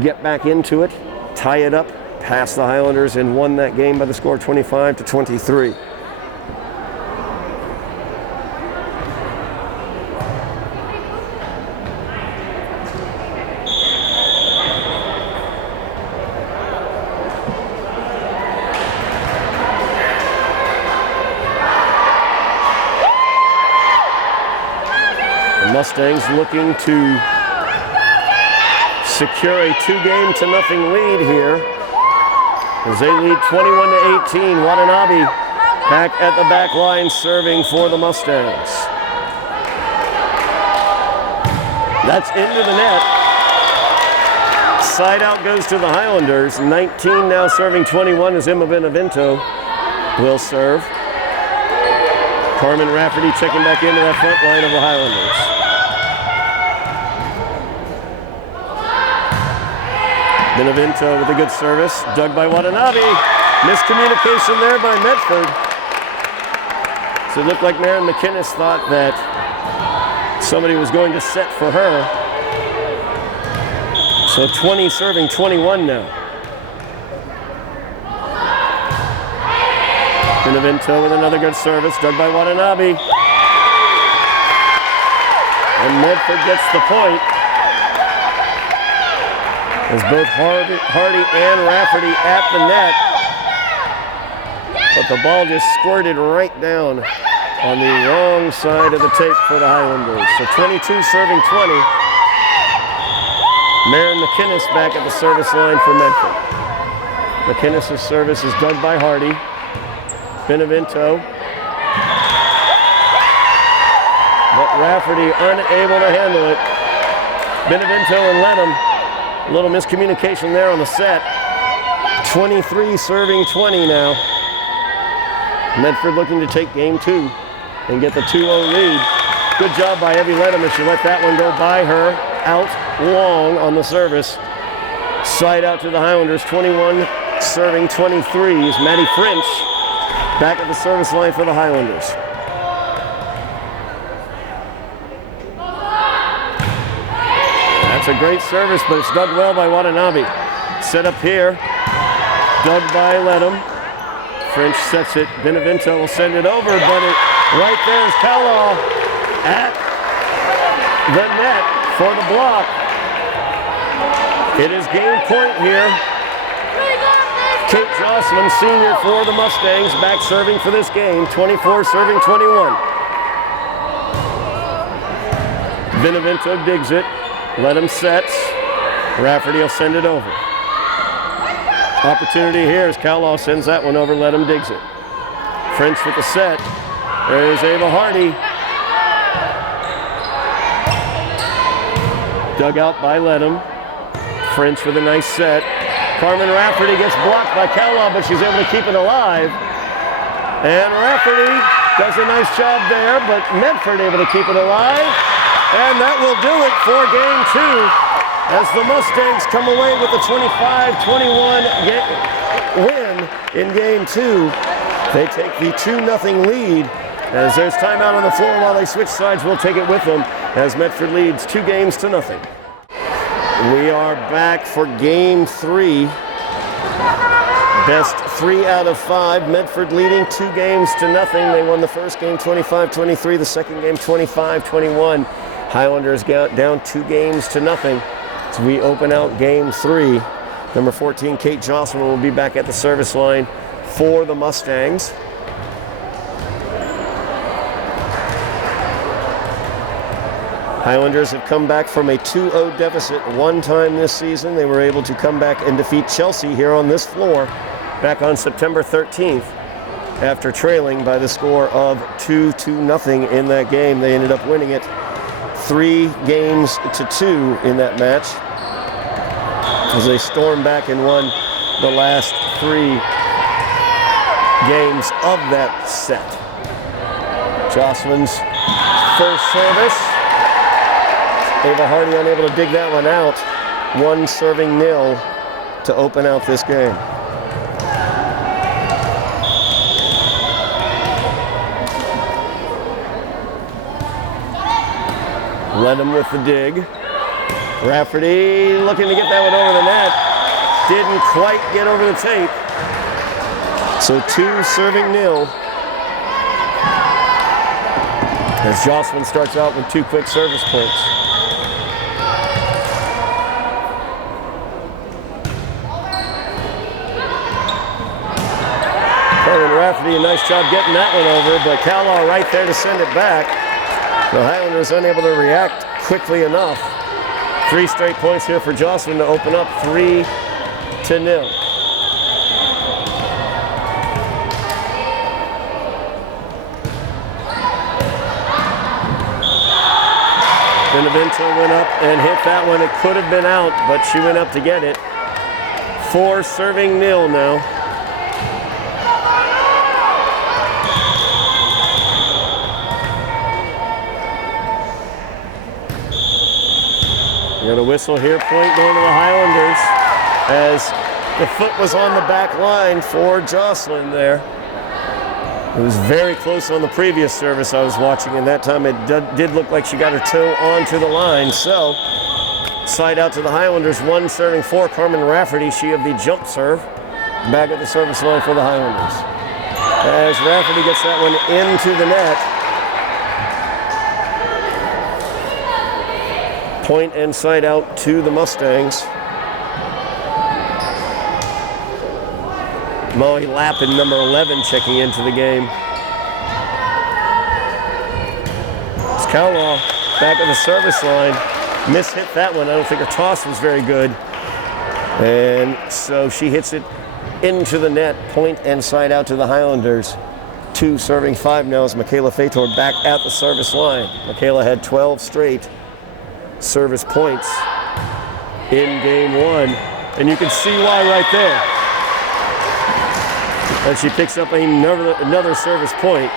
get back into it, tie it up, pass the Highlanders, and won that game by the score 25-23. Mustangs looking to secure a 2-0 lead here as they lead 21-18. Watanabe back at the back line serving for the Mustangs. That's into the net. Side out goes to the Highlanders. 19 now serving 21 as Emma Benevento will serve. Carmen Rafferty checking back into that front line of the Highlanders. Benevento with a good service, dug by Watanabe. Miscommunication there by Medford. So it looked like Maren McInnes thought that somebody was going to set for her. So 20 serving 21 now. Benevento with another good service, dug by Watanabe. And Medford gets the point. As both Hardy and Rafferty at the net. But the ball just squirted right down on the wrong side of the tape for the Highlanders. So 22 serving 20. Maren McInnes back at the service line for Medford. McInnes' service is dug by Hardy. Benevento. But Rafferty unable to handle it. Benevento and Ledham. A little miscommunication there on the set. 23 serving 20 now. Medford looking to take game 2 and get the 2-0 lead. Good job by Evie Ledham as she let that one go by her. Out long on the service. Side out to the Highlanders. 21 serving 23 is Maddie French back at the service line for the Highlanders. That's a great service, but it's dug well by Watanabe. Set up here. Dug by Ledham. French sets it. Benevento will send it over, but right there is Callaway at the net for the block. It is game point here. Kate Jocelyn, senior for the Mustangs, back serving for this game. 24 serving 21. Benevento digs it. Ledham sets. Rafferty will send it over. Opportunity here as Callaway sends that one over. Ledham digs it. French with the set. There's Ava Hardy. Dug out by Ledham. French with a nice set. Carmen Rafferty gets blocked by Callaway, but she's able to keep it alive. And Rafferty does a nice job there, but Medford able to keep it alive. And that will do it for game 2 as the Mustangs come away with a 25-21 win in game 2. They take the 2-0 lead. As there's timeout on the floor while they switch sides, we'll take it with them as Medford leads 2 games to nothing. We are back for game 3. Best 3 out of 5. Medford leading 2 games to nothing. They won the first game 25-23, the second game 25-21. Highlanders down 2 games to nothing. As we open out game 3. Number 14, Kate Jocelyn, will be back at the service line for the Mustangs. Highlanders have come back from a 2-0 deficit one time this season. They were able to come back and defeat Chelsea here on this floor back on September 13th after trailing by the score of 2-0 in that game. They ended up winning it 3 games to 2 in that match as they stormed back and won the last 3 games of that set. Jocelyn's first service. Ava Hardy unable to dig that one out. 1 serving nil to open out this game. Ledham with the dig. Rafferty looking to get that one over the net. Didn't quite get over the tape. So 2 serving nil. As Jocelyn starts out with 2 quick service points. Rafferty, a nice job getting that one over, but Callaway right there to send it back. The Highlanders unable to react quickly enough. 3 straight points here for Jocelyn to open up 3-0. Benevento went up and hit that one. It could have been out, but she went up to get it. 4 serving nil now. We got a whistle here, point going to the Highlanders as the foot was on the back line for Jocelyn there. It was very close on the previous service I was watching, and that time it did look like she got her toe onto the line. So, side out to the Highlanders, 1 serving 4, Carmen Rafferty, she of the jump serve, back at the service line for the Highlanders. As Rafferty gets that one into the net. Point and side out to the Mustangs. Molly Lappin, number 11, checking into the game. It's Callaway back at the service line. Mishit that one. I don't think her toss was very good. And so she hits it into the net. Point and side out to the Highlanders. 2 serving 5 now as Michaela Fator back at the service line. Michaela had 12 straight service points in game 1, and you can see why right there. And she picks up another service point.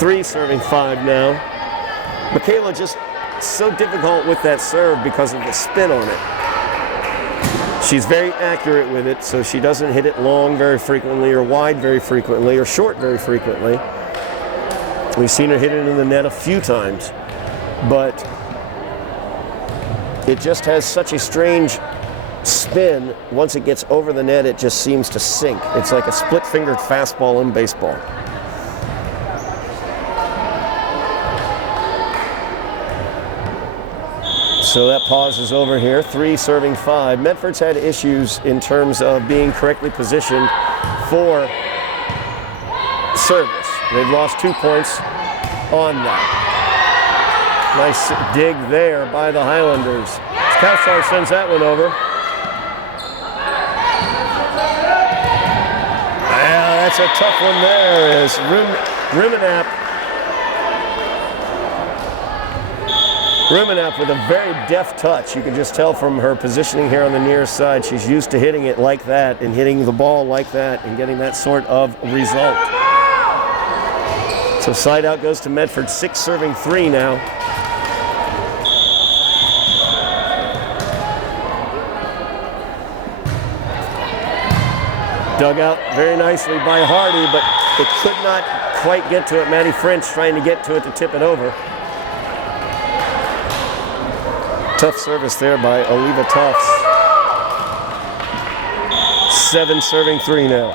3 serving 5 now. Michaela just so difficult with that serve because of the spin on it. She's very accurate with it, so she doesn't hit it long very frequently or wide very frequently or short very frequently. We've seen her hit it in the net a few times, but it just has such a strange spin, once it gets over the net, it just seems to sink. It's like a split-fingered fastball in baseball. So that pause is over here. 3 serving 5. Medford's had issues in terms of being correctly positioned for service. They've lost 2 points on that. Nice dig there by the Highlanders. Kowsar sends that one over. Yeah, that's a tough one there as Rumenap with a very deft touch. You can just tell from her positioning here on the near side, she's used to hitting it like that and hitting the ball like that and getting that sort of result. So side out goes to Medford, 6 serving 3 now. Dug out very nicely by Hardy, but it could not quite get to it. Maddie French trying to get to it to tip it over. Tough service there by Oliva Tufts. 7 serving 3 now.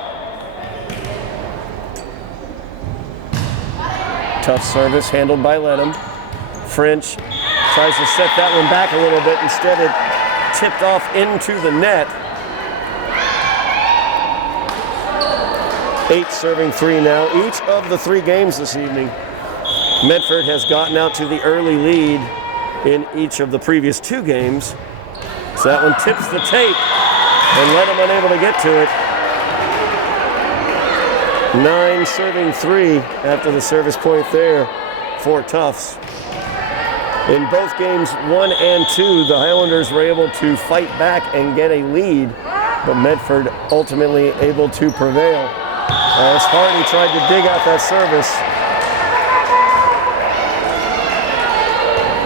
Tough service handled by Lenham. French tries to set that one back a little bit. Instead, it tipped off into the net. 8 serving 3 now. Each of the 3 games this evening, Medford has gotten out to the early lead in each of the previous 2 games. So that one tips the tape and Lenham unable to get to it. 9 serving 3 after the service point there for Tufts. In both games 1 and 2, the Highlanders were able to fight back and get a lead, but Medford ultimately able to prevail. As Hardy tried to dig out that service.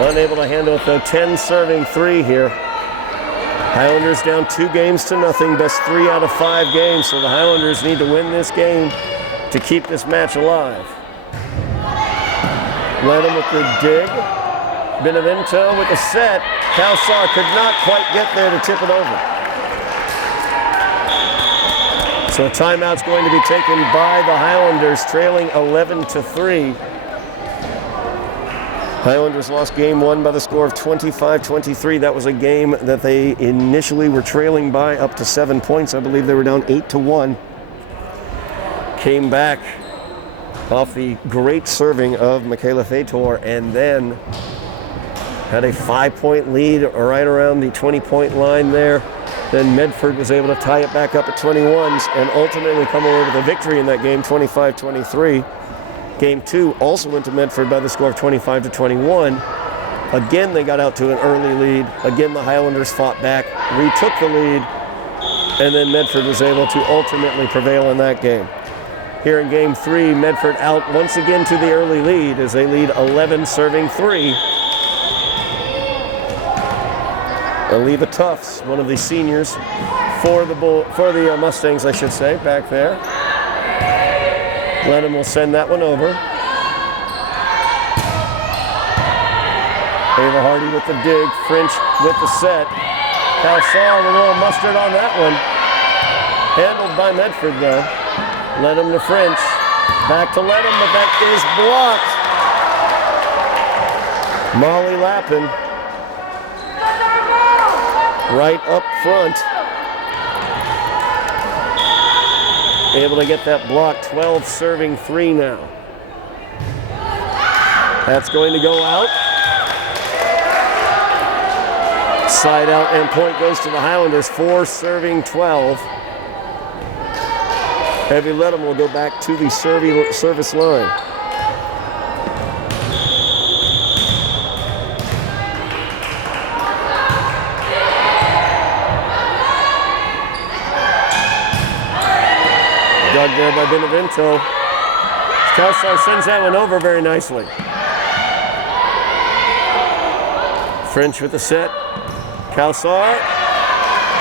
Unable to handle it though. 10 serving 3 here. Highlanders down 2 games to nothing. Best 3 out of 5 games, so the Highlanders need to win this game to keep this match alive. Lenham with the dig. Benevento with the set. Kowsar could not quite get there to tip it over. So a timeout's going to be taken by the Highlanders, trailing 11-3. Highlanders lost game 1 by the score of 25-23. That was a game that they initially were trailing by up to 7 points. I believe they were down 8-1. Came back off the great serving of Michaela Fator and then had a 5-point lead right around the 20-point line there. Then Medford was able to tie it back up at 21s and ultimately come away with a victory in that game, 25-23. Game 2 also went to Medford by the score of 25-21. Again, they got out to an early lead. Again, the Highlanders fought back, retook the lead, and then Medford was able to ultimately prevail in that game. Here in Game 3, Medford out once again to the early lead as they lead 11 serving 3. Oliva Tufts, one of the seniors for the Mustangs, I should say, back there. Lenham will send that one over. Ava Hardy with the dig, French with the set. Kowsar with a little mustard on that one. Handled by Medford though. Lenham to French. Back to Lenham, but that is blocked. Molly Lappin. Right up front. Able to get that block. 12 serving 3 now. That's going to go out. Side out and point goes to the Highlanders. 4 serving 12. Heavy Lenham will go back to the service line. Dug there by Benevento. Kowsar sends that one over very nicely. French with the set. Kowsar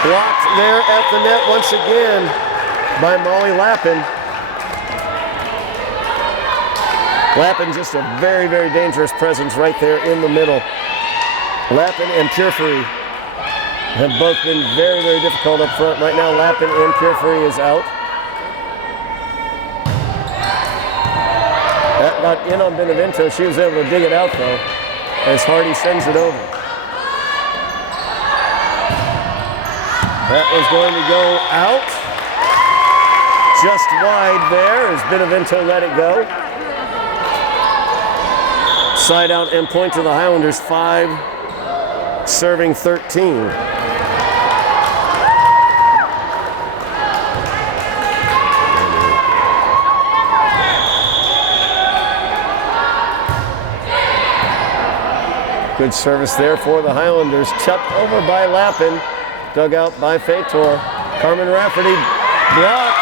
blocked there at the net once again by Molly Lappin. Lappin just a very, very dangerous presence right there in the middle. Lappin and Purefree have both been very, very difficult up front. Right now, Lappin and Periphery is out. That got in on Benevento. She was able to dig it out, though, as Hardy sends it over. That was going to go out. Just wide there as Benevento let it go. Side out and point to the Highlanders, 5, serving 13. Good service there for the Highlanders. Chucked over by Lappin. Dug out by Fator. Carmen Rafferty blocked,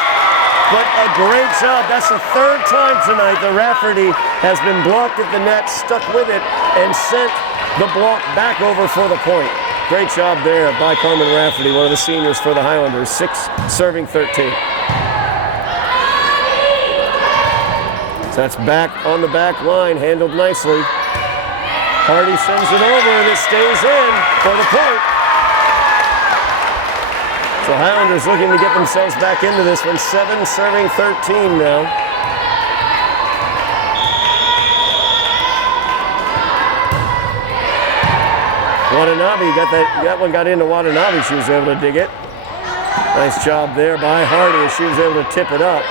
but a great job. That's the third time tonight that Rafferty has been blocked at the net, stuck with it, and sent the block back over for the point. Great job there by Carmen Rafferty, one of the seniors for the Highlanders. 6, serving 13. So that's back on the back line, handled nicely. Hardy sends it over and it stays in for the point. So Highlanders looking to get themselves back into this one. 7, serving 13 now. Watanabe that one got into Watanabe. She was able to dig it. Nice job there by Hardy as she was able to tip it up.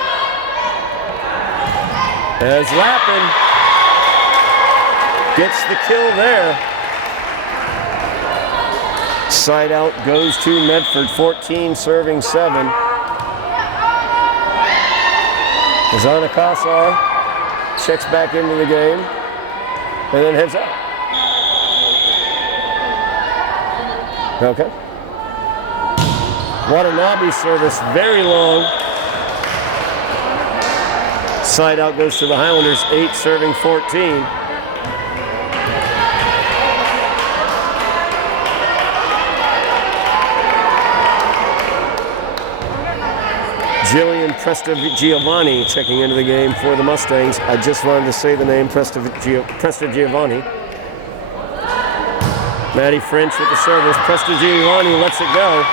As Lappin gets the kill there. Side out goes to Medford, 14, serving 7. Zana Kassar checks back into the game and then heads out. Okay. Watanabe service, very long. Side out goes to the Highlanders, 8, serving 14. Jillian Prestigiovanni checking into the game for the Mustangs. I just wanted to say the name Prestigiovanni. Maddie French with the service. Prestigiovanni lets it go.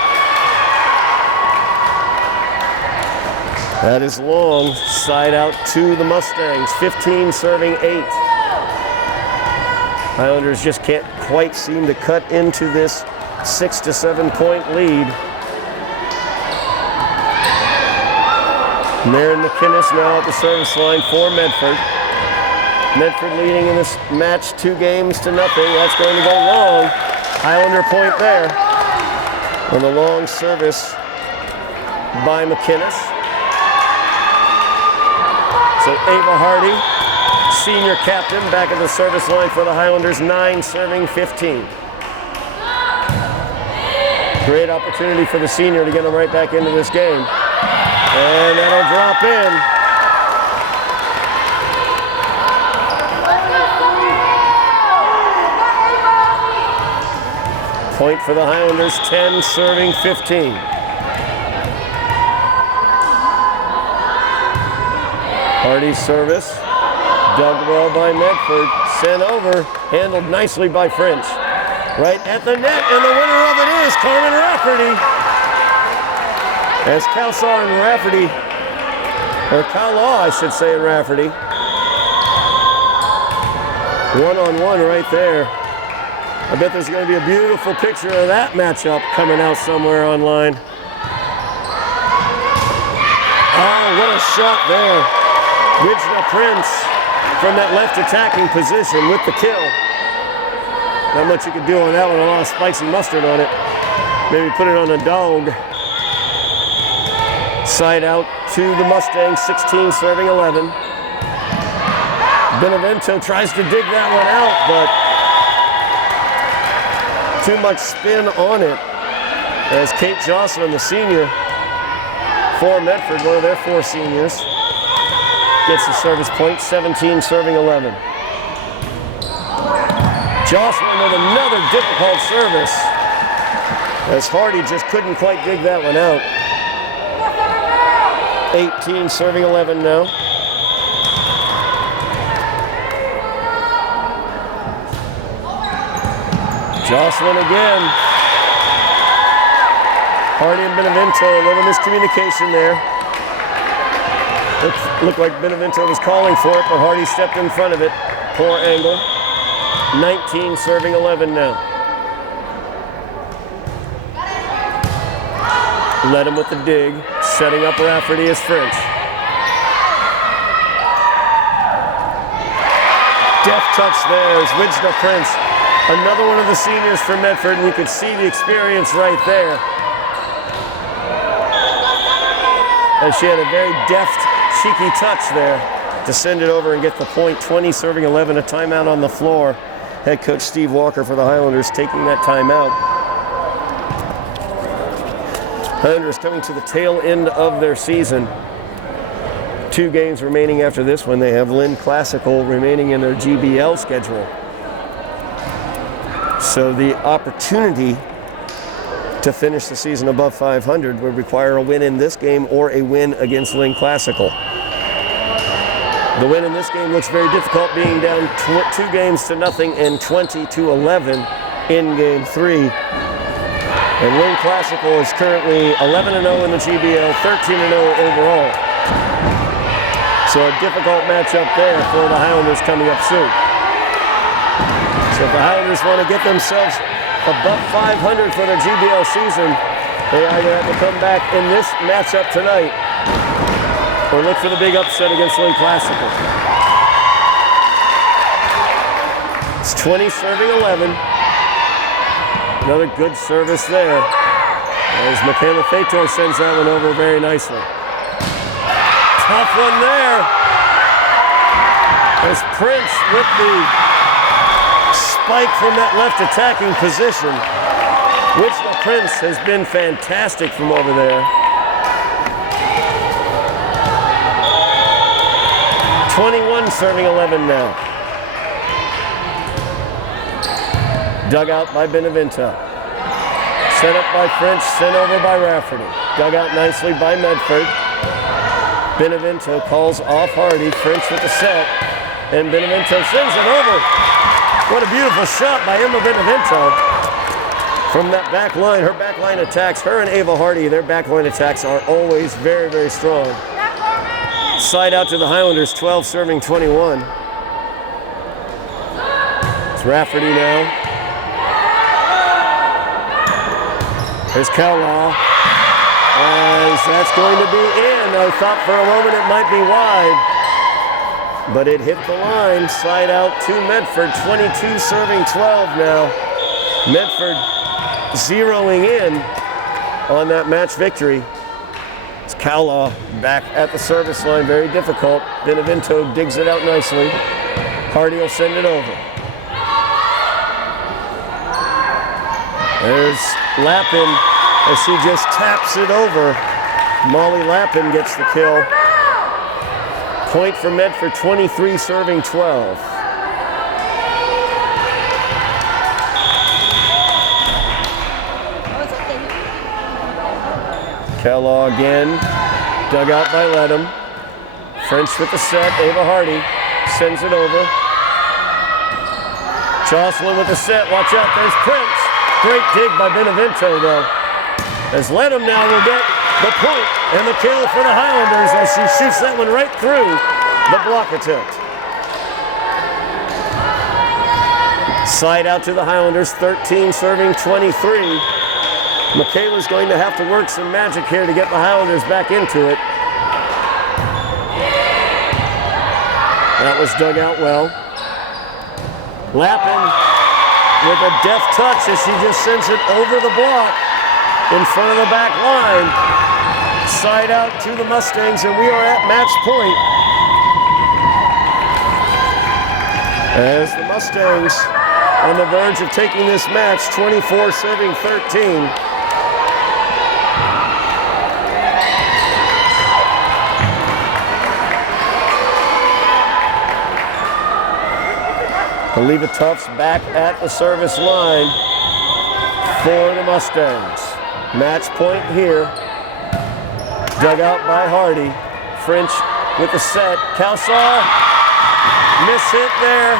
That is long. Side out to the Mustangs. 15, serving 8. Highlanders just can't quite seem to cut into this 6 to 7 point lead. Maren McInnes now at the service line for Medford. Medford leading in this match 2 games to nothing. That's going to go long. Highlander point there. On the long service by McInnes. So Ava Hardy, senior captain, back at the service line for the Highlanders, 9, serving 15. Great opportunity for the senior to get them right back into this game. And that'll drop in. Point for the Highlanders, 10, serving 15. Hardy's service, dug well by Medford, sent over, handled nicely by French. Right at the net, and the winner of it is Carmen Rafferty. As Calsar and Rafferty, or Calaw, I should say, and Rafferty. 1-on-1 right there. I bet there's going to be a beautiful picture of that matchup coming out somewhere online. Oh, what a shot there. Ridgna Prince from that left attacking position with the kill. Not much you could do on that one, a lot of spicy mustard on it. Maybe put it on a dog. Side out to the Mustangs, 16, serving 11. Benevento tries to dig that one out, but too much spin on it. As Kate Jocelyn, the senior for Medford, one of their 4 seniors, gets the service point, 17, serving 11. Jocelyn with another difficult service, as Hardy just couldn't quite dig that one out. 18, serving 11 now. Jocelyn again. Hardy and Benevento, a little miscommunication there. Looked like Benevento was calling for it, but Hardy stepped in front of it. Poor angle. 19 serving 11 now. Led him with the dig, setting up Rafferty as French. Deft touch there is Wijna Prince. Another one of the seniors for Medford, and you could see the experience right there. And she had a very deft, cheeky touch there to send it over and get the point. 20 serving 11, a timeout on the floor. Head coach Steve Walker for the Highlanders taking that timeout. Highlanders coming to the tail end of their season. 2 games remaining after this one. They have Lynn Classical remaining in their GBL schedule. So the opportunity to finish the season above 500 would require a win in this game or a win against Lynn Classical. The win in this game looks very difficult, being down 2 games to nothing and 20-11 in game 3. And Lynn Classical is currently 11-0 in the GBL, 13-0 overall. So a difficult matchup there for the Highlanders coming up soon. So if the Highlanders want to get themselves above 500 for their GBL season, they either have to come back in this matchup tonight or look for the big upset against Lynn Classical. It's 20 serving 11. Another good service there as Michaela Fator sends that one over very nicely. Tough one there. There's Prince with the spike from that left attacking position. Wijna Prince has been fantastic from over there. 21 serving 11 now. Dug out by Benevento. Set up by French, sent over by Rafferty. Dug out nicely by Medford. Benevento calls off Hardy. French with the set. And Benevento sends it over. What a beautiful shot by Emma Benevento. From that back line, her back line attacks, her and Ava Hardy, their back line attacks are always very, very strong. Side out to the Highlanders, 12 serving 21. It's Rafferty now. There's Cowlaw. As that's going to be in. I thought for a moment it might be wide, but it hit the line. Side out to Medford, 22 serving 12 now. Medford zeroing in on that match victory. It's Cowlaw back at the service line, very difficult. Benevento digs it out nicely. Hardy will send it over. There's Lappin as she just taps it over. Molly Lappin gets the kill. Point for Medford, 23 serving 12. Cowlaw again, dug out by Ledham. French with the set, Ava Hardy sends it over. Jocelyn with the set, watch out, there's Prince. Great dig by Benevento though. As Ledham now will get the point and the kill for the Highlanders as she shoots that one right through the block attempt. Side out to the Highlanders, 13 serving 23. Michaela's going to have to work some magic here to get the Highlanders back into it. That was dug out well. Lappin with a deft touch as she just sends it over the block in front of the back line. Side out to the Mustangs, and we are at match point. As the Mustangs on the verge of taking this match, 24 serving 13. Oliva Tufts back at the service line for the Mustangs. Match point here. Dug out by Hardy. French with the set. Calsaw, miss hit there.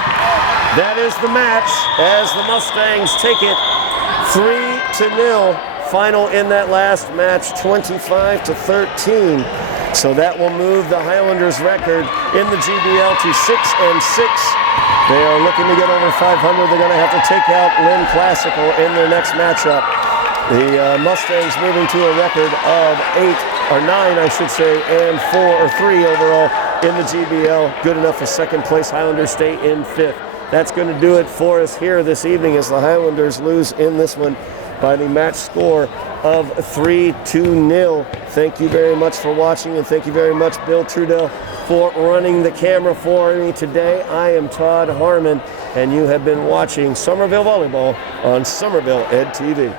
That is the match as the Mustangs take it 3-0 final in that last match, 25-13. So that will move the Highlanders record in the GBL to 6-6. They are looking to get over 500. They're going to have to take out Lynn Classical in their next matchup. The Mustangs moving to a record of 9, I should say, and 3 overall in the GBL. Good enough for second place. Highlanders stay in 5th. That's going to do it for us here this evening as the Highlanders lose in this one by the match score of 3-0. Thank you very much for watching, and thank you very much, Bill Trudell, for running the camera for me today. I am Todd Harmon, and you have been watching Somerville Volleyball on Somerville Ed TV.